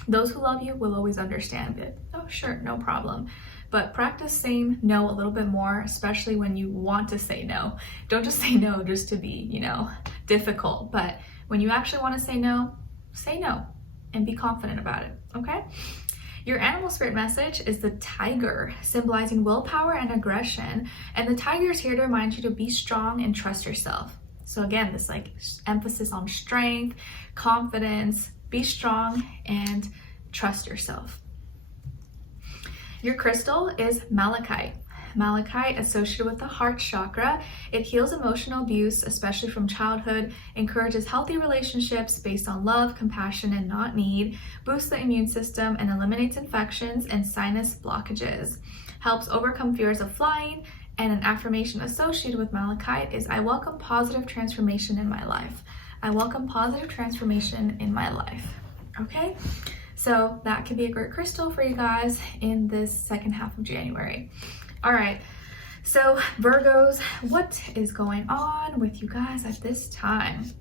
Those who love you will always understand it. Oh, sure, no problem. But practice saying no a little bit more, especially when you want to say no. Don't just say no just to be, difficult. But when you actually want to say no and be confident about it, okay? Your animal spirit message is the tiger, symbolizing willpower and aggression. And the tiger is here to remind you to be strong and trust yourself. So again, this emphasis on strength, confidence, be strong and trust yourself. Your crystal is malachite. Malachite, associated with the heart chakra, it heals emotional abuse, especially from childhood, encourages healthy relationships based on love, compassion, and not need, boosts the immune system, and eliminates infections and sinus blockages, helps overcome fears of flying, and an affirmation associated with malachite is I welcome positive transformation in my life. I welcome positive transformation in my life. Okay? So that could be a great crystal for you guys in this second half of January. All right, so Virgos, what is going on with you guys at this time?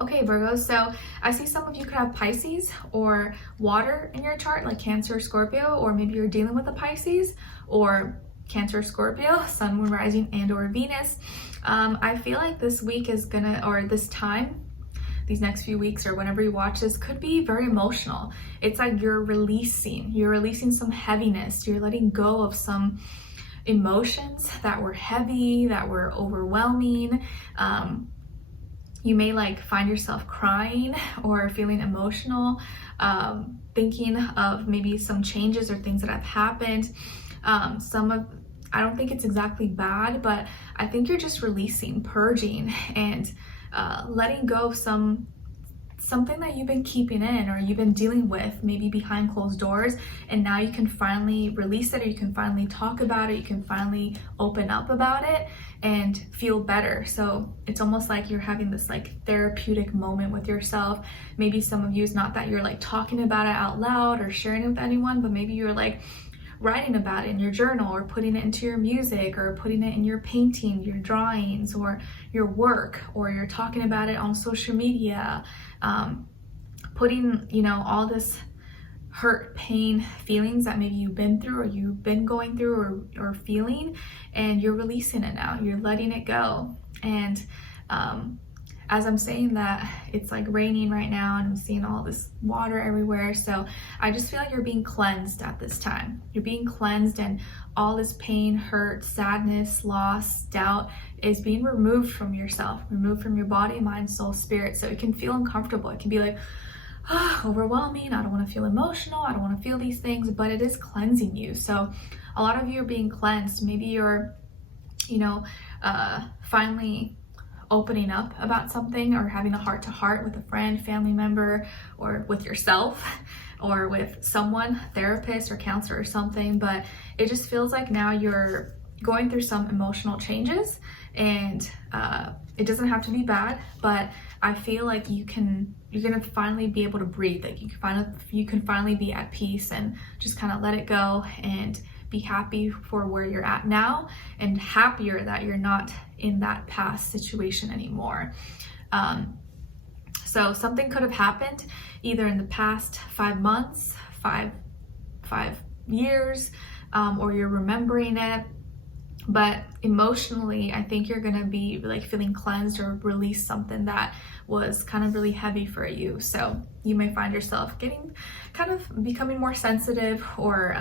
Okay, Virgos, so I see some of you could have Pisces or water in your chart, like Cancer or Scorpio, or maybe you're dealing with a Pisces or Cancer or Scorpio, Sun, Moon, Rising, and or Venus. I feel like this week is this time, these next few weeks or whenever you watch this, could be very emotional. It's like you're releasing some heaviness. You're letting go of some emotions that were heavy, that were overwhelming. You may find yourself crying or feeling emotional, thinking of maybe some changes or things that have happened. I don't think it's exactly bad, but I think you're just releasing, purging, and letting go of something that you've been keeping in or you've been dealing with maybe behind closed doors, and now you can finally release it, or you can finally talk about it, you can finally open up about it and feel better. So it's almost like you're having this therapeutic moment with yourself. Maybe some of you, it's not that you're talking about it out loud or sharing it with anyone, but maybe you're writing about it in your journal, or putting it into your music, or putting it in your painting, your drawings, or your work, or you're talking about it on social media, putting all this hurt, pain, feelings that maybe you've been through or you've been going through or feeling, and you're releasing it now, you're letting it go. And as I'm saying that, it's raining right now and I'm seeing all this water everywhere. So I just feel like you're being cleansed at this time. You're being cleansed, and all this pain, hurt, sadness, loss, doubt is being removed from yourself, removed from your body, mind, soul, spirit. So it can feel uncomfortable. It can be overwhelming. I don't want to feel emotional. I don't want to feel these things, but it is cleansing you. So a lot of you are being cleansed. Maybe you're, finally opening up about something, or having a heart-to-heart with a friend, family member, or with yourself, or with someone, therapist or counselor or something. But it just feels like now you're going through some emotional changes, and it doesn't have to be bad, but I feel like you're gonna finally be able to breathe. You can finally be at peace and just kind of let it go and be happy for where you're at now, and happier that you're not in that past situation anymore. So something could have happened either in the past 5 months, five years, or you're remembering it, But emotionally, I think you're gonna be like feeling cleansed or release something that was kind of really heavy for you. So you may find yourself becoming more sensitive, or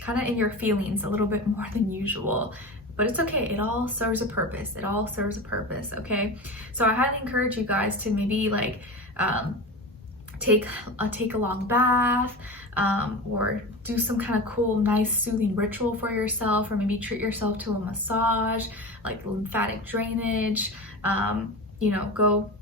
kind of in your feelings a little bit more than usual. But it's okay, it all serves a purpose. It all serves a purpose, okay? So I highly encourage you guys to maybe like take a long bath, or do some kind of cool, nice, soothing ritual for yourself, or maybe treat yourself to a massage, like lymphatic drainage. You know, go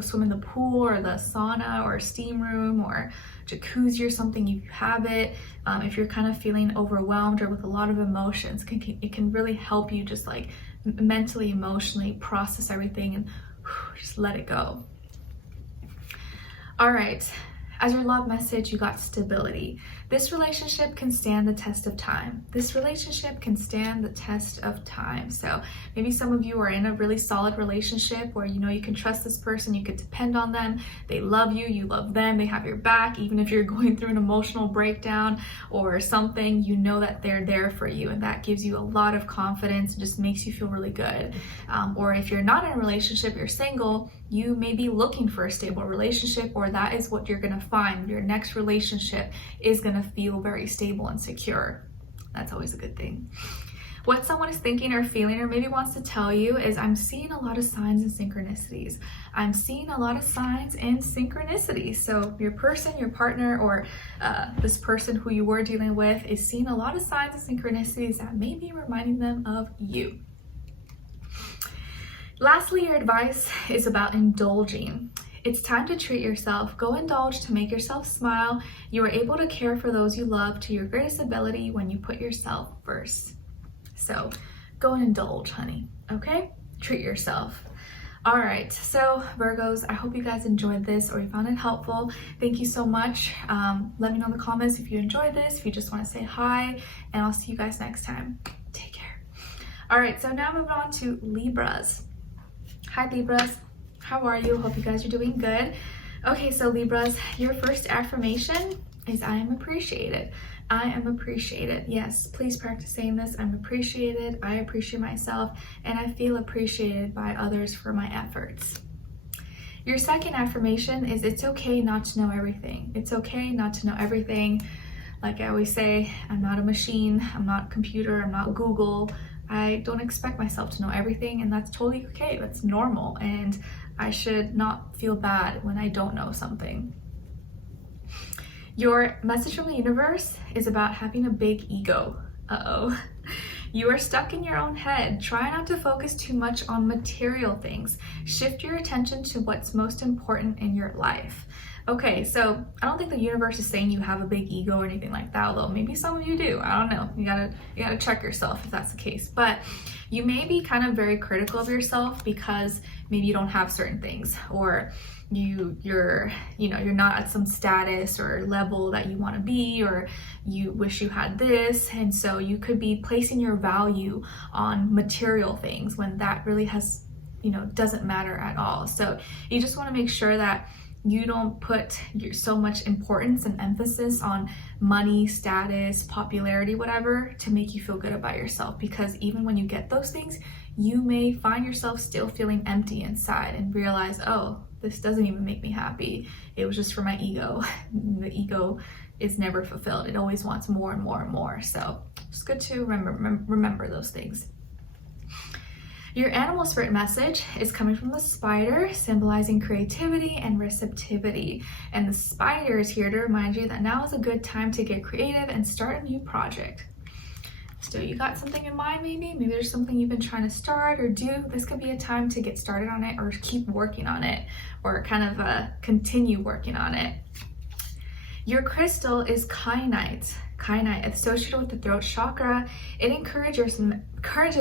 swim in the pool or the sauna or steam room or jacuzzi or something if you have it. If you're kind of feeling overwhelmed or with a lot of emotions, it can really help you just like mentally, emotionally process everything and just let it go. All right, as your love message, you got stability. This relationship can stand the test of time. This relationship can stand the test of time. So maybe some of you are in a really solid relationship where you know you can trust this person, you could depend on them, they love you, you love them, they have your back. Even if you're going through an emotional breakdown or something, you know that they're there for you, and that gives you a lot of confidence and just makes you feel really good. Or if you're not in a relationship, you're single, you may be looking for a stable relationship, or that is what you're gonna find. Your next relationship is gonna feel very stable and secure. That's always a good thing. What someone is thinking or feeling or maybe wants to tell you is, I'm seeing a lot of signs and synchronicities. I'm seeing a lot of signs and synchronicities. So your person, your partner, or this person who you were dealing with is seeing a lot of signs and synchronicities that may be reminding them of you. Lastly, your advice is about indulging. It's time to treat yourself. Go indulge to make yourself smile. You are able to care for those you love to your greatest ability when you put yourself first. So go and indulge, honey, okay? Treat yourself. All right, so Virgos, I hope you guys enjoyed this or you found it helpful. Thank you so much. Let me know in the comments if you enjoyed this, if you just want to say hi, and I'll see you guys next time. Take care. All right, so now moving on to Libras. Hi Libras, how are you? Hope you guys are doing good. Okay, so Libras, your first affirmation is I am appreciated. I am appreciated. Yes, please practice saying this. I'm appreciated, I appreciate myself, and I feel appreciated by others for my efforts. Your second affirmation is it's okay not to know everything. It's okay not to know everything. Like I always say, I'm not a machine, I'm not a computer, I'm not Google. I don't expect myself to know everything, and that's totally okay. That's normal, and I should not feel bad when I don't know something. Your message from the universe is about having a big ego. Uh-oh. You are stuck in your own head. Try not to focus too much on material things. Shift your attention to what's most important in your life. Okay, so I don't think the universe is saying you have a big ego or anything like that, although maybe some of you do. I don't know. You gotta check yourself if that's the case. But you may be kind of very critical of yourself because maybe you don't have certain things, or you're not at some status or level that you want to be, or you wish you had this, and so you could be placing your value on material things when that really doesn't matter at all. So you just want to make sure that you don't put so much importance and emphasis on money, status, popularity, whatever, to make you feel good about yourself. Because even when you get those things, you may find yourself still feeling empty inside and realize, oh, this doesn't even make me happy. It was just for my ego. The ego is never fulfilled. It always wants more and more and more. So it's good to remember those things. Your animal spirit message is coming from the spider, symbolizing creativity and receptivity. And the spider is here to remind you that now is a good time to get creative and start a new project. So you got something in mind maybe? Maybe there's something you've been trying to start or do. This could be a time to get started on it or keep working on it, or kind of continue working on it. Your crystal is kyanite. Kyanite, associated with the throat chakra. It encourages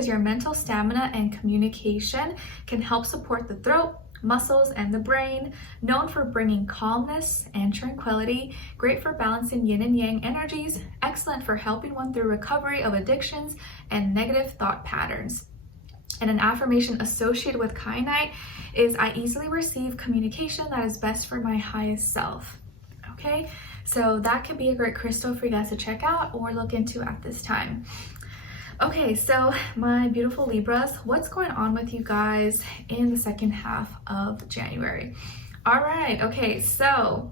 your mental stamina and communication, can help support the throat, muscles, and the brain. Known for bringing calmness and tranquility, great for balancing yin and yang energies, excellent for helping one through recovery of addictions and negative thought patterns. And an affirmation associated with kyanite is I easily receive communication that is best for my highest self. Okay, so that could be a great crystal for you guys to check out or look into at this time. Okay, so my beautiful Libras, what's going on with you guys in the second half of January? All right, okay, so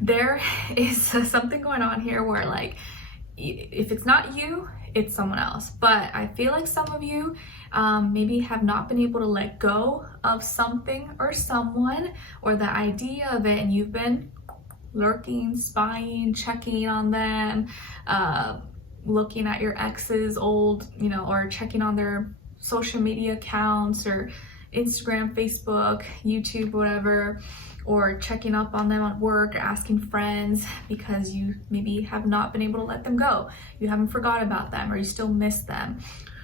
there is something going on here where, like, if it's not you, it's someone else. But I feel like some of you maybe have not been able to let go of something or someone or the idea of it, and you've been lurking, spying, checking on them, looking at your ex's old, or checking on their social media accounts or Instagram, Facebook, YouTube, whatever, or checking up on them at work or asking friends because you maybe have not been able to let them go. You haven't forgot about them, or you still miss them.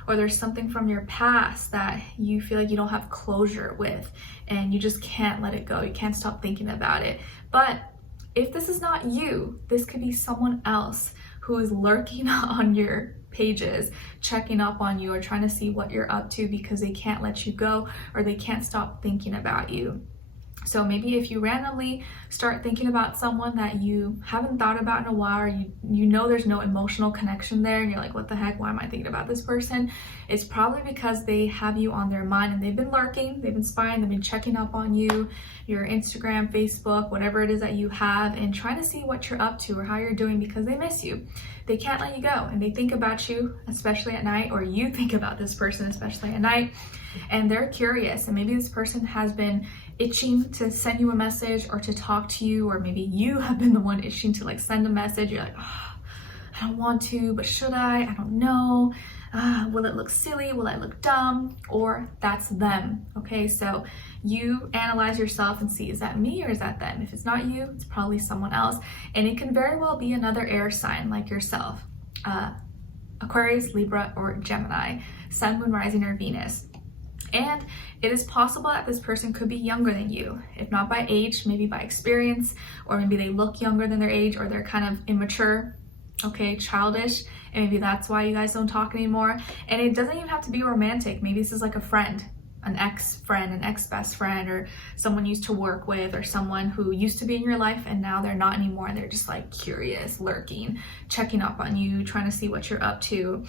Or there's something from your past that you feel like you don't have closure with and you just can't let it go. You can't stop thinking about it. But if this is not you, this could be someone else who is lurking on your pages, checking up on you or trying to see what you're up to because they can't let you go or they can't stop thinking about you. So maybe if you randomly start thinking about someone that you haven't thought about in a while, or you know there's no emotional connection there, and you're like, what the heck, why am I thinking about this person? It's probably because they have you on their mind and they've been lurking, they've been spying, they've been checking up on you, your Instagram, Facebook, whatever it is that you have, and trying to see what you're up to or how you're doing because they miss you. They can't let you go, and they think about you, especially at night, or you think about this person, especially at night, and they're curious. And maybe this person has been itching to send you a message or to talk to you, or maybe you have been the one itching to, like, send a message. You're like, oh, I don't want to, but should I don't know. Will it look silly? Will I look dumb? Or that's them. Okay, so you analyze yourself and see, is that me or is that them? If it's not you, it's probably someone else. And it can very well be another air sign like yourself. Aquarius, Libra, or Gemini, Sun, Moon, Rising, or Venus. And it is possible that this person could be younger than you, if not by age, maybe by experience, or maybe they look younger than their age, or they're kind of immature, okay, childish, and maybe that's why you guys don't talk anymore. And it doesn't even have to be romantic. Maybe this is like a friend, an ex-friend, an ex-best friend, or someone you used to work with, or someone who used to be in your life and now they're not anymore, and they're just like curious, lurking, checking up on you, trying to see what you're up to.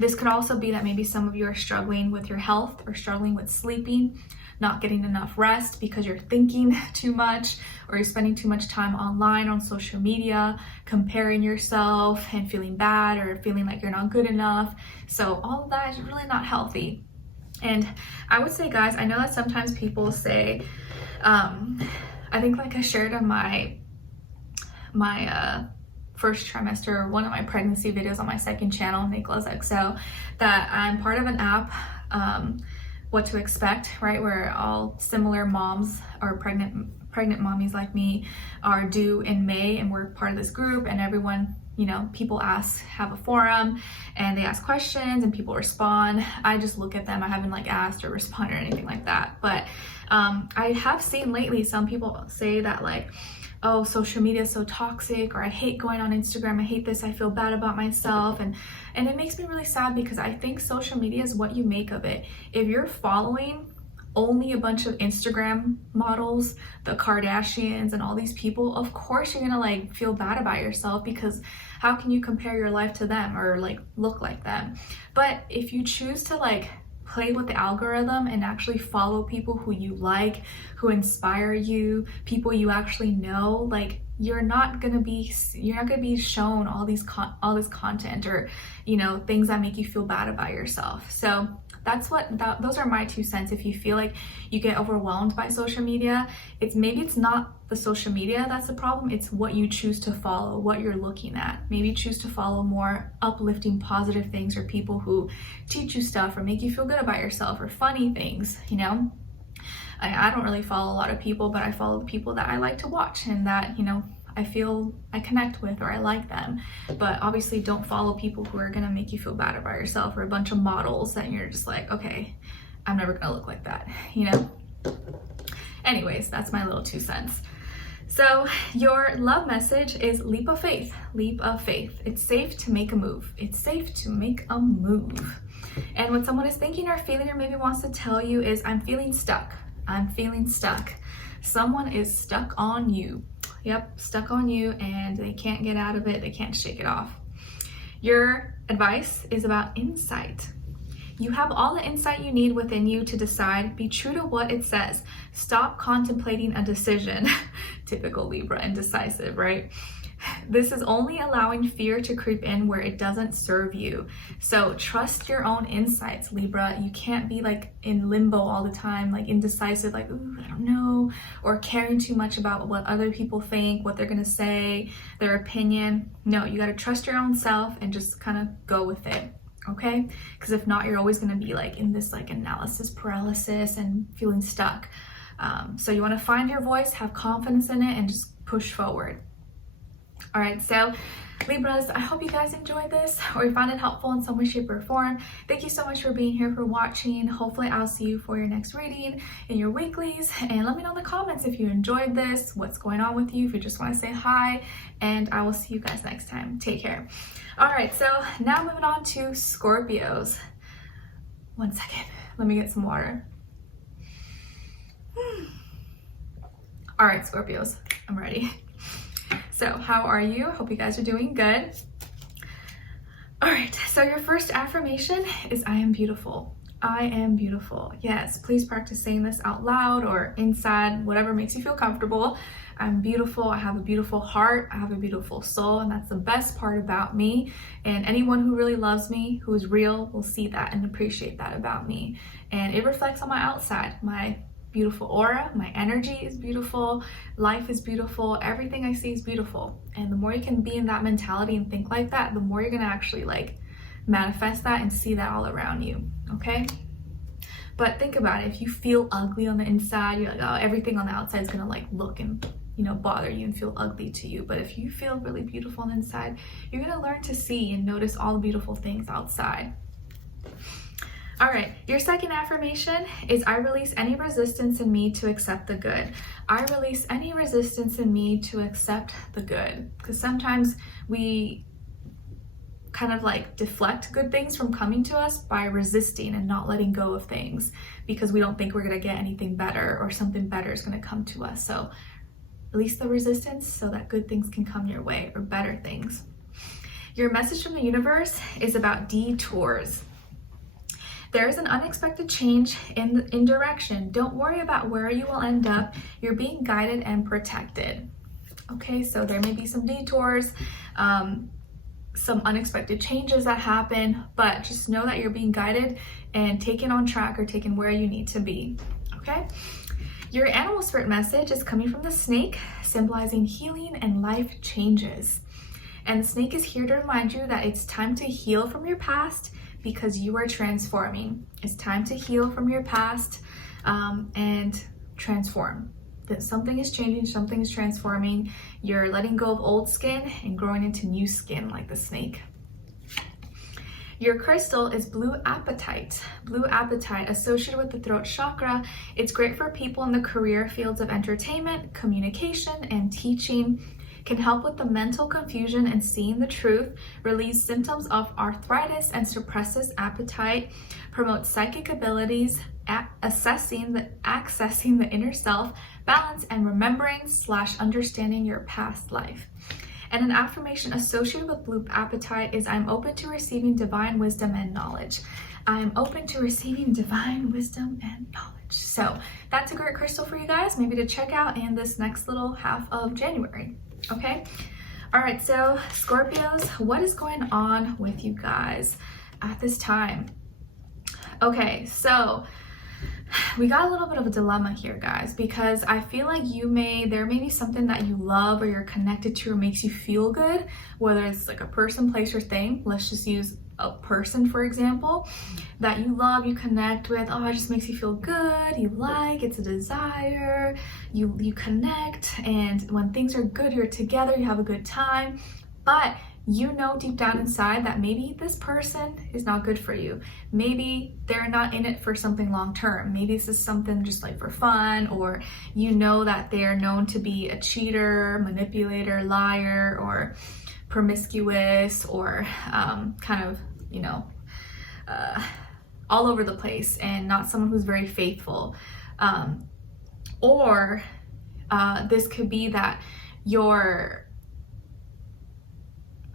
This could also be that maybe some of you are struggling with your health or struggling with sleeping, not getting enough rest because you're thinking too much, or you're spending too much time online on social media, comparing yourself and feeling bad or feeling like you're not good enough. So all of that is really not healthy. And I would say, guys, I know that sometimes people say, I think, like I shared on my first trimester, one of my pregnancy videos on my second channel, Nicloves, that I'm part of an app, What to Expect, right, where all similar moms or pregnant mommies like me are due in May, and we're part of this group, and everyone, people have a forum and they ask questions and people respond. I just look at them. I haven't asked or responded or anything like that. But I have seen lately some people say that, like, oh, social media is so toxic, or I hate going on Instagram, I hate this, I feel bad about myself. And it makes me really sad, because I think social media is what you make of it. If you're following only a bunch of Instagram models, the Kardashians and all these people, of course you're gonna feel bad about yourself, because how can you compare your life to them or look like them? But if you choose to play with the algorithm and actually follow people who you like, who inspire you, people you actually know, you're not gonna be shown all this content or things that make you feel bad about yourself. So those are my 2 cents. If you feel like you get overwhelmed by social media, maybe it's not the social media that's the problem, it's what you choose to follow, what you're looking at. Maybe choose to follow more uplifting, positive things, or people who teach you stuff or make you feel good about yourself, or funny things, I don't really follow a lot of people, but I follow the people that I like to watch and that, I feel I connect with, or I like them. But obviously don't follow people who are gonna make you feel bad about yourself, or a bunch of models that you're just like, okay, I'm never gonna look like that, Anyways, that's my little 2 cents. So your love message is leap of faith, leap of faith. It's safe to make a move. It's safe to make a move. And what someone is thinking or feeling, or maybe wants to tell you, is I'm feeling stuck. I'm feeling stuck. Someone is stuck on you. Yep, stuck on you, and they can't get out of it. They can't shake it off. Your advice is about insight. You have all the insight you need within you to decide. Be true to what it says. Stop contemplating a decision. Typical Libra, indecisive, right? This is only allowing fear to creep in where it doesn't serve you. So trust your own insights, Libra. You can't be like in limbo all the time, like indecisive, like, ooh, I don't know, or caring too much about what other people think, what they're gonna say, their opinion. No, you gotta trust your own self and just kind of go with it, okay? Because if not, you're always gonna be like in this like analysis paralysis and feeling stuck. So you wanna find your voice, have confidence in it, and just push forward. All right, so Libras, I hope you guys enjoyed this or you found it helpful in some way, shape, or form. Thank you so much for being here, for watching. Hopefully I'll see you for your next reading in your weeklies, and let me know in the comments if you enjoyed this, what's going on with you, if you just want to say hi, and I will see you guys next time. Take care. All right, so now moving on to Scorpios. One second, let me get some water. All right, Scorpios, I'm ready. So how are you? Hope you guys are doing good. All right, so your first affirmation is I am beautiful. I am beautiful. Yes, please practice saying this out loud or inside, whatever makes you feel comfortable. I'm beautiful. I have a beautiful heart. I have a beautiful soul, and that's the best part about me. And anyone who really loves me, who is real, will see that and appreciate that about me. And it reflects on my outside. My beautiful aura, my energy is beautiful, life is beautiful, everything I see is beautiful. And the more you can be in that mentality and think like that, the more you're gonna actually like manifest that and see that all around you, okay? But think about it, if you feel ugly on the inside, you're like, oh, everything on the outside is gonna like look and, you know, bother you and feel ugly to you. But if you feel really beautiful on the inside, you're gonna learn to see and notice all the beautiful things outside. All right, your second affirmation is I release any resistance in me to accept the good. I release any resistance in me to accept the good. Because sometimes we kind of like deflect good things from coming to us by resisting and not letting go of things because we don't think we're gonna get anything better or something better is gonna come to us. So release the resistance so that good things can come your way, or better things. Your message from the universe is about detours. There is an unexpected change in direction. Don't worry about where you will end up. You're being guided and protected. Okay, so there may be some detours, some unexpected changes that happen, but just know that you're being guided and taken on track or taken where you need to be, okay? Your animal spirit message is coming from the snake, symbolizing healing and life changes. And the snake is here to remind you that it's time to heal from your past because you are transforming. It's time to heal from your past and transform. That something is changing, something is transforming. You're letting go of old skin and growing into new skin like the snake. Your crystal is blue apatite. Blue apatite, associated with the throat chakra. It's great for people in the career fields of entertainment, communication, and teaching. Can help with the mental confusion and seeing the truth, relieves symptoms of arthritis and suppresses appetite, promotes psychic abilities, accessing the inner self, balance, and remembering / understanding your past life. And an affirmation associated with blue apatite is I'm open to receiving divine wisdom and knowledge. I am open to receiving divine wisdom and knowledge. So that's a great crystal for you guys, maybe to check out in this next little half of January. Okay, all right, so Scorpios, what is going on with you guys at this time? Okay, so we got a little bit of a dilemma here, guys, because I feel like there may be something that you love or you're connected to or makes you feel good, whether it's like a person, place, or thing. Let's just use a person, for example, that you love, you connect with. Oh, it just makes you feel good, you like, it's a desire, you connect, and when things are good, you're together, you have a good time. But you know deep down inside that maybe this person is not good for you. Maybe they're not in it for something long term. Maybe this is something just like for fun, or you know that they're known to be a cheater, manipulator, liar, or promiscuous, or kind of, you know, all over the place and not someone who's very faithful. Or this could be that you're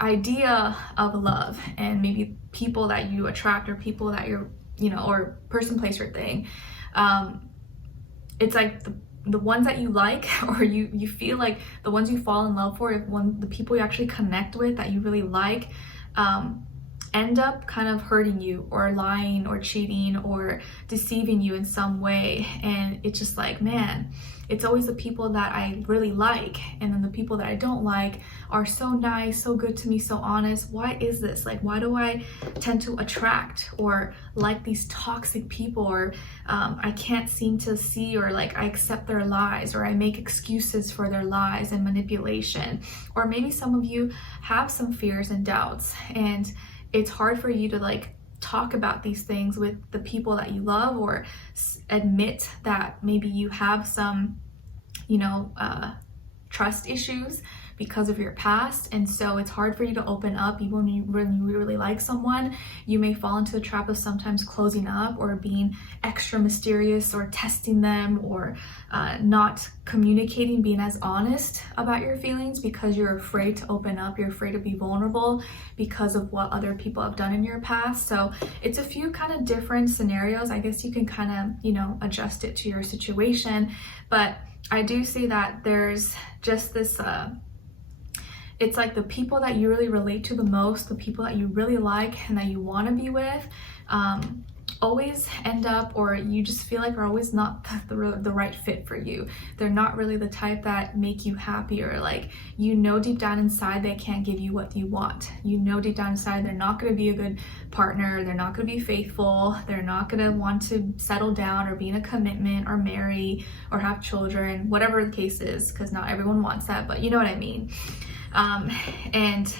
idea of love and maybe people that you attract or people that you're, or person, place, or thing, it's like the ones that you like, or you feel like the ones you fall in love for, the people you actually connect with that you really like, end up kind of hurting you or lying or cheating or deceiving you in some way. And it's just like, man, it's always the people that I really like, and then the people that I don't like are so nice, so good to me, so honest. Why is this? Like, why do I tend to attract or like these toxic people, or I can't seem to see, or like I accept their lies, or I make excuses for their lies and manipulation? Or maybe some of you have some fears and doubts, and it's hard for you to like talk about these things with the people that you love, or admit that maybe you have some, trust issues because of your past. And so it's hard for you to open up. Even when you really like someone, you may fall into the trap of sometimes closing up or being extra mysterious or testing them, or not communicating, being as honest about your feelings because you're afraid to open up, you're afraid to be vulnerable because of what other people have done in your past. So it's a few kind of different scenarios. I guess you can kind of, adjust it to your situation. But I do see that there's just this, it's like the people that you really relate to the most, the people that you really like and that you want to be with, always end up, or you just feel like are always not the right fit for you. They're not really the type that make you happy, or like, deep down inside they can't give you what you want. Deep down inside they're not going to be a good partner, they're not going to be faithful, they're not going to want to settle down or be in a commitment or marry or have children, whatever the case is, because not everyone wants that, but you know what I mean. And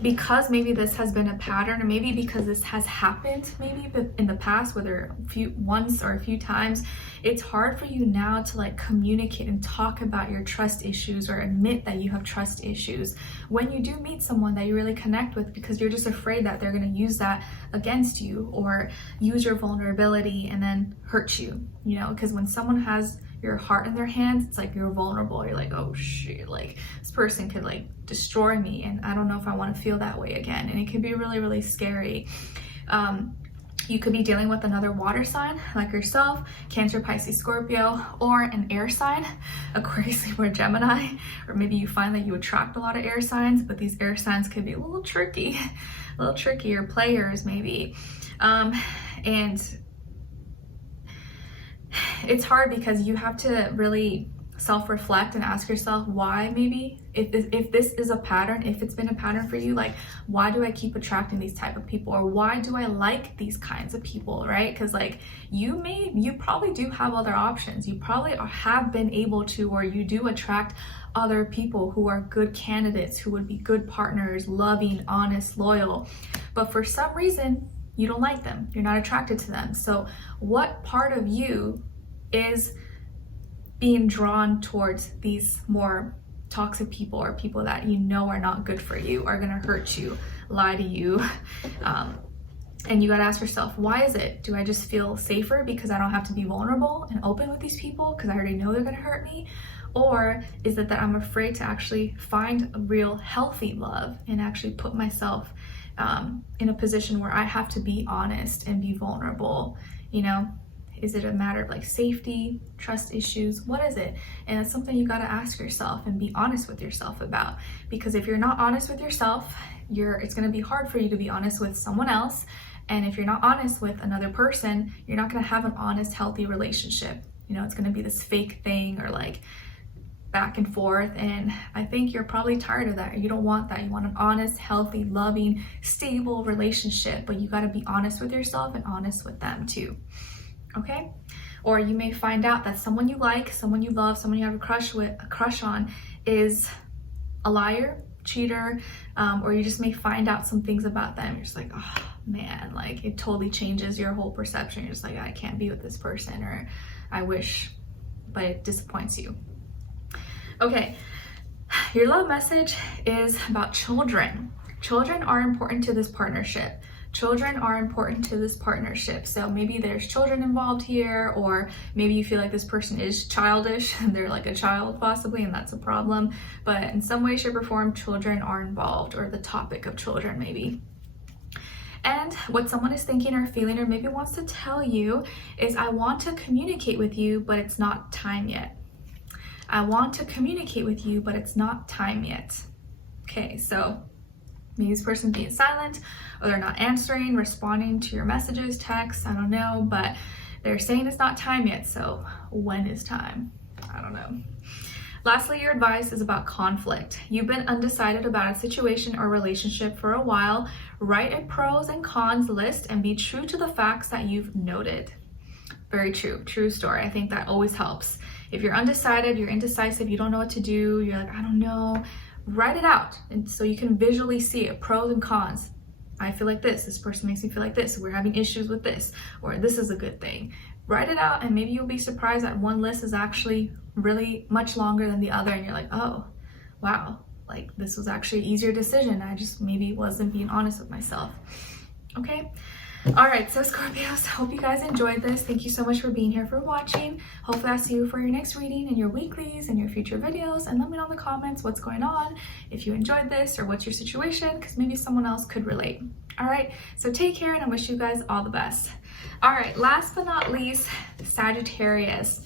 because maybe this has been a pattern, or maybe because this has happened maybe in the past, whether once or a few times, it's hard for you now to like communicate and talk about your trust issues, or admit that you have trust issues when you do meet someone that you really connect with, because you're just afraid that they're going to use that against you, or use your vulnerability and then hurt you, because when someone has your heart in their hands, it's like you're vulnerable. You're like, oh shit, like this person could like destroy me, and I don't know if I want to feel that way again. And it can be really, really scary. You could be dealing with another water sign like yourself, Cancer, Pisces, Scorpio, or an air sign, Aquarius, Libra, Gemini. Or maybe you find that you attract a lot of air signs, but these air signs can be a little tricky, or players maybe. And it's hard because you have to really self-reflect and ask yourself why. Maybe if this is a pattern, if it's been a pattern for you, like, why do I keep attracting these type of people, or why do I like these kinds of people, right? Because like you probably do have other options. You probably have been able to, or you do attract other people who are good candidates, who would be good partners, loving, honest, loyal, but for some reason you don't like them, you're not attracted to them. So what part of you is being drawn towards these more toxic people, or people that are not good for you, are gonna hurt you, lie to you? And you gotta ask yourself, why is it? Do I just feel safer because I don't have to be vulnerable and open with these people because I already know they're gonna hurt me? Or is it that I'm afraid to actually find a real healthy love and actually put myself in a position where I have to be honest and be vulnerable? Is it a matter of like safety, trust issues? What is it? And it's something you got to ask yourself and be honest with yourself about. Because if you're not honest with yourself, it's going to be hard for you to be honest with someone else. And if you're not honest with another person, you're not going to have an honest, healthy relationship. It's going to be this fake thing, or like back and forth. And I think you're probably tired of that. You don't want that. You want an honest, healthy, loving, stable relationship, but you got to be honest with yourself and honest with them too. Okay? Or you may find out that someone you like, someone you love, someone you have a crush on is a liar, cheater, or you just may find out some things about them. You're just like, oh man, like it totally changes your whole perception. You're just like, I can't be with this person, or I wish, but it disappoints you. Okay, your love message is about children. Children are important to this partnership. Children are important to this partnership. So maybe there's children involved here, or maybe you feel like this person is childish and they're like a child possibly, and that's a problem. But in some way, shape, or form, children are involved, or the topic of children maybe. And what someone is thinking or feeling or maybe wants to tell you is, I want to communicate with you, but it's not time yet. I want to communicate with you, but it's not time yet. Okay, so maybe this person's being silent, or they're not answering, responding to your messages, texts, I don't know, but they're saying it's not time yet. So when is time? I don't know. Lastly, your advice is about conflict. You've been undecided about a situation or relationship for a while. Write a pros and cons list and be true to the facts that you've noted. Very true, true story. I think that always helps. If you're undecided, you're indecisive, you don't know what to do, you're like, I don't know, write it out. And so you can visually see it, pros and cons. I feel like this person makes me feel like this, we're having issues with this, or this is a good thing. Write it out, and maybe you'll be surprised that one list is actually really much longer than the other, and you're like, oh, wow, like this was actually an easier decision. I just maybe wasn't being honest with myself. Okay. All right, so Scorpios, hope you guys enjoyed this. Thank you so much for being here, for watching. Hopefully I'll see you for your next reading and your weeklies and your future videos, and let me know in the comments what's going on, if you enjoyed this or what's your situation, because maybe someone else could relate. All right, so take care, and I wish you guys all the best. All right, last but not least, Sagittarius.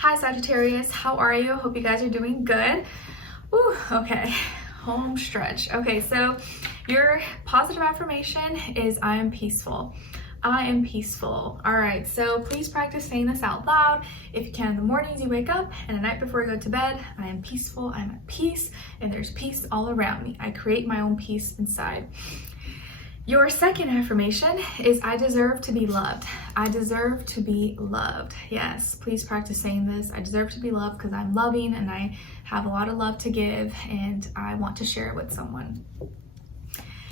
Hi Sagittarius, how are you? Hope you guys are doing good. Ooh, okay, home stretch. Okay, so your positive affirmation is, I am peaceful. I am peaceful. All right, so please practice saying this out loud. If you can, in the mornings you wake up, and the night before you go to bed, I am peaceful, I'm at peace, and there's peace all around me. I create my own peace inside. Your second affirmation is, I deserve to be loved. I deserve to be loved. Yes, please practice saying this. I deserve to be loved because I'm loving and I have a lot of love to give, and I want to share it with someone.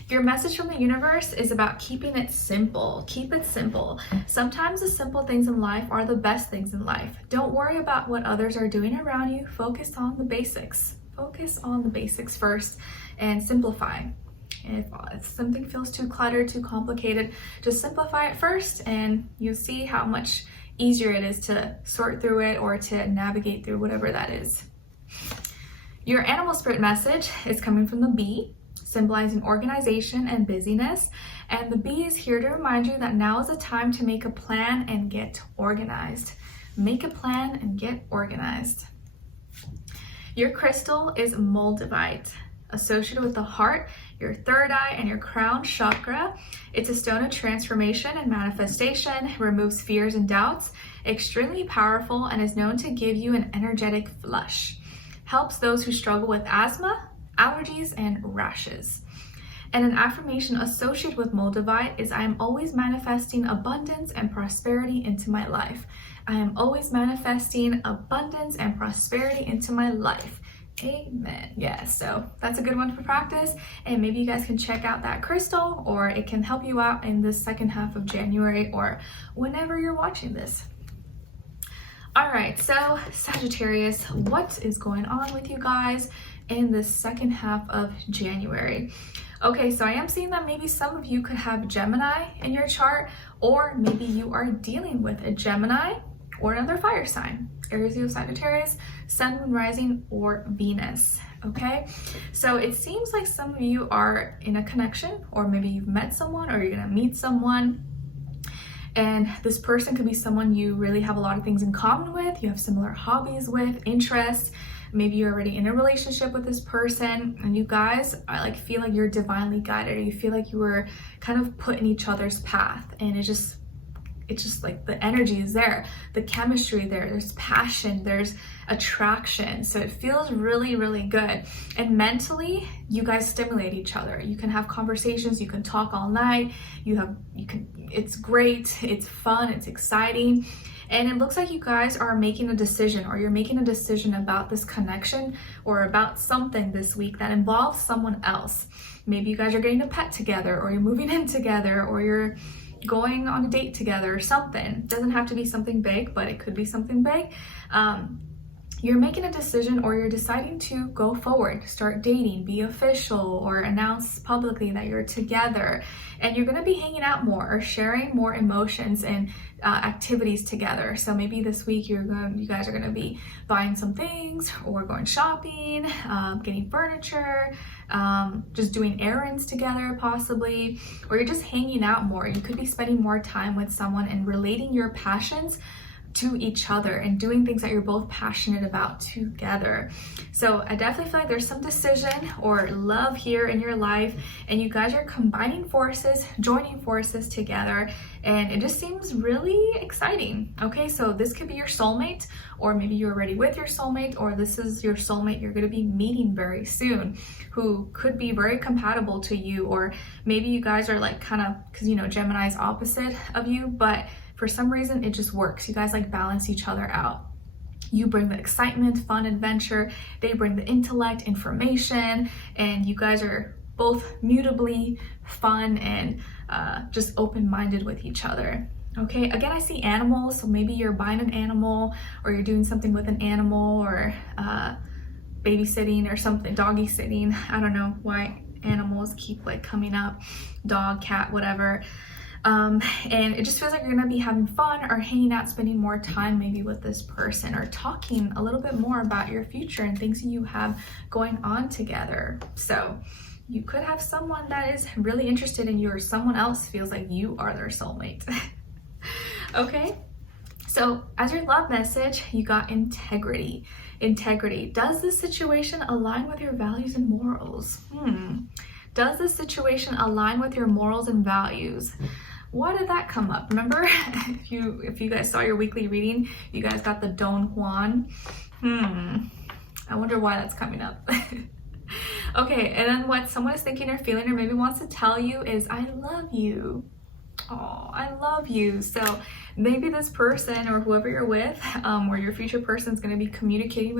Your message from the universe is about keeping it simple. Keep it simple. Sometimes the simple things in life are the best things in life. Don't worry about what others are doing around you. Focus on the basics. Focus on the basics first and simplify. If something feels too cluttered, too complicated, just simplify it first, and you'll see how much easier it is to sort through it or to navigate through whatever that is. Your animal spirit message is coming from the bee, symbolizing organization and busyness. And the bee is here to remind you that now is the time to make a plan and get organized. Make a plan and get organized. Your crystal is moldavite, associated with the heart, your third eye, and your crown chakra. It's a stone of transformation and manifestation, removes fears and doubts, extremely powerful, and is known to give you an energetic flush. Helps those who struggle with asthma, allergies, and rashes. And an affirmation associated with moldavite is, I am always manifesting abundance and prosperity into my life. I am always manifesting abundance and prosperity into my life. Amen. Yes, so that's a good one to practice, and maybe you guys can check out that crystal, or it can help you out in the second half of January or whenever you're watching this. All right, so Sagittarius, what is going on with you guys in the second half of January? Okay, so I am seeing that maybe some of you could have Gemini in your chart, or maybe you are dealing with a Gemini or another fire sign. Aries, Leo, Sagittarius, Sun, Moon, Rising, or Venus. Okay, so it seems like some of you are in a connection, or maybe you've met someone, or you're gonna meet someone, and this person could be someone you really have a lot of things in common with. You have similar hobbies with, interests. Maybe you're already in a relationship with this person, and you guys are like, feel like you're divinely guided, or you feel like you were kind of put in each other's path, and it's just like the energy is there, the chemistry there's passion, there's attraction, so it feels really, really good. And mentally, you guys stimulate each other. You can have conversations, you can talk all night, it's great, it's fun, it's exciting. And it looks like you guys are making a decision, or you're making a decision about this connection or about something this week that involves someone else. Maybe you guys are getting a pet together, or you're moving in together, or you're going on a date together or something. It doesn't have to be something big, but it could be something big. you're making a decision, or you're deciding to go forward, start dating, be official, or announce publicly that you're together. And you're going to be hanging out more or sharing more emotions and activities together. So maybe this week you guys are going to be buying some things, or going shopping, getting furniture, just doing errands together possibly, or you're just hanging out more. You could be spending more time with someone and relating your passions to each other and doing things that you're both passionate about together. So I definitely feel like there's some decision or love here in your life, and you guys are combining forces, joining forces together, and it just seems really exciting. Okay, so this could be your soulmate, or maybe you're already with your soulmate, or this is your soulmate you're going to be meeting very soon, who could be very compatible to you. Or maybe you guys are like kind of, because you know Gemini is opposite of you, but for some reason it just works. You guys like balance each other out. You bring the excitement, fun, adventure. They bring the intellect, information, and you guys are both mutably fun and just open-minded with each other. Okay, again, I see animals, so maybe you're buying an animal, or you're doing something with an animal, or babysitting or something, doggy sitting. I don't know why animals keep like coming up, dog, cat, whatever. And it just feels like you're gonna be having fun or hanging out, spending more time maybe with this person, or talking a little bit more about your future and things you have going on together. So you could have someone that is really interested in you, or someone else feels like you are their soulmate. Okay, so as your love message, you got integrity. Integrity. Does this situation align with your values and morals? Does this situation align with your morals and values? Why did that come up? Remember, if you guys saw your weekly reading, you guys got the Don Juan. I wonder why that's coming up. Okay, and then what someone is thinking or feeling, or maybe wants to tell you, is I love you. Oh, I love you. So maybe this person, or whoever you're with, or your future person, is going to be communicating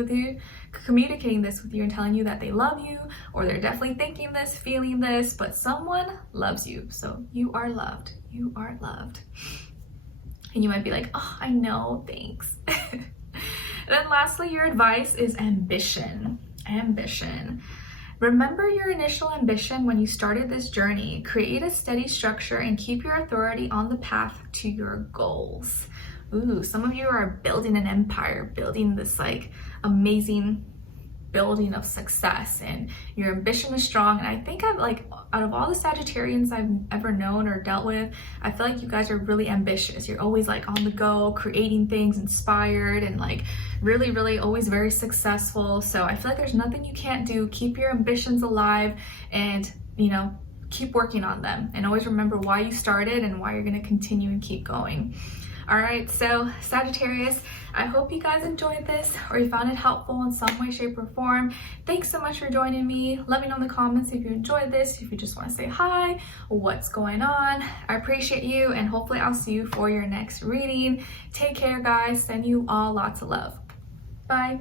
this with you and telling you that they love you, or they're definitely thinking this, feeling this, but someone loves you. So you are loved. You are loved. And you might be like, oh, I know, thanks. And then lastly, your advice is ambition. Ambition. Remember your initial ambition when you started this journey. Create a steady structure and keep your authority on the path to your goals. Ooh, some of you are building an empire, building this like amazing building of success, and your ambition is strong. And I think I've like, out of all the Sagittarians I've ever known or dealt with, I feel like you guys are really ambitious. You're always like on the go, creating things, inspired, and like really, really always very successful. So I feel like there's nothing you can't do. Keep your ambitions alive, and you know, keep working on them, and always remember why you started and why you're going to continue and keep going. All right, so Sagittarius, I hope you guys enjoyed this, or you found it helpful in some way, shape, or form. Thanks so much for joining me. Let me know in the comments if you enjoyed this, if you just want to say hi, what's going on. I appreciate you, and hopefully I'll see you for your next reading. Take care, guys. Send you all lots of love. Bye.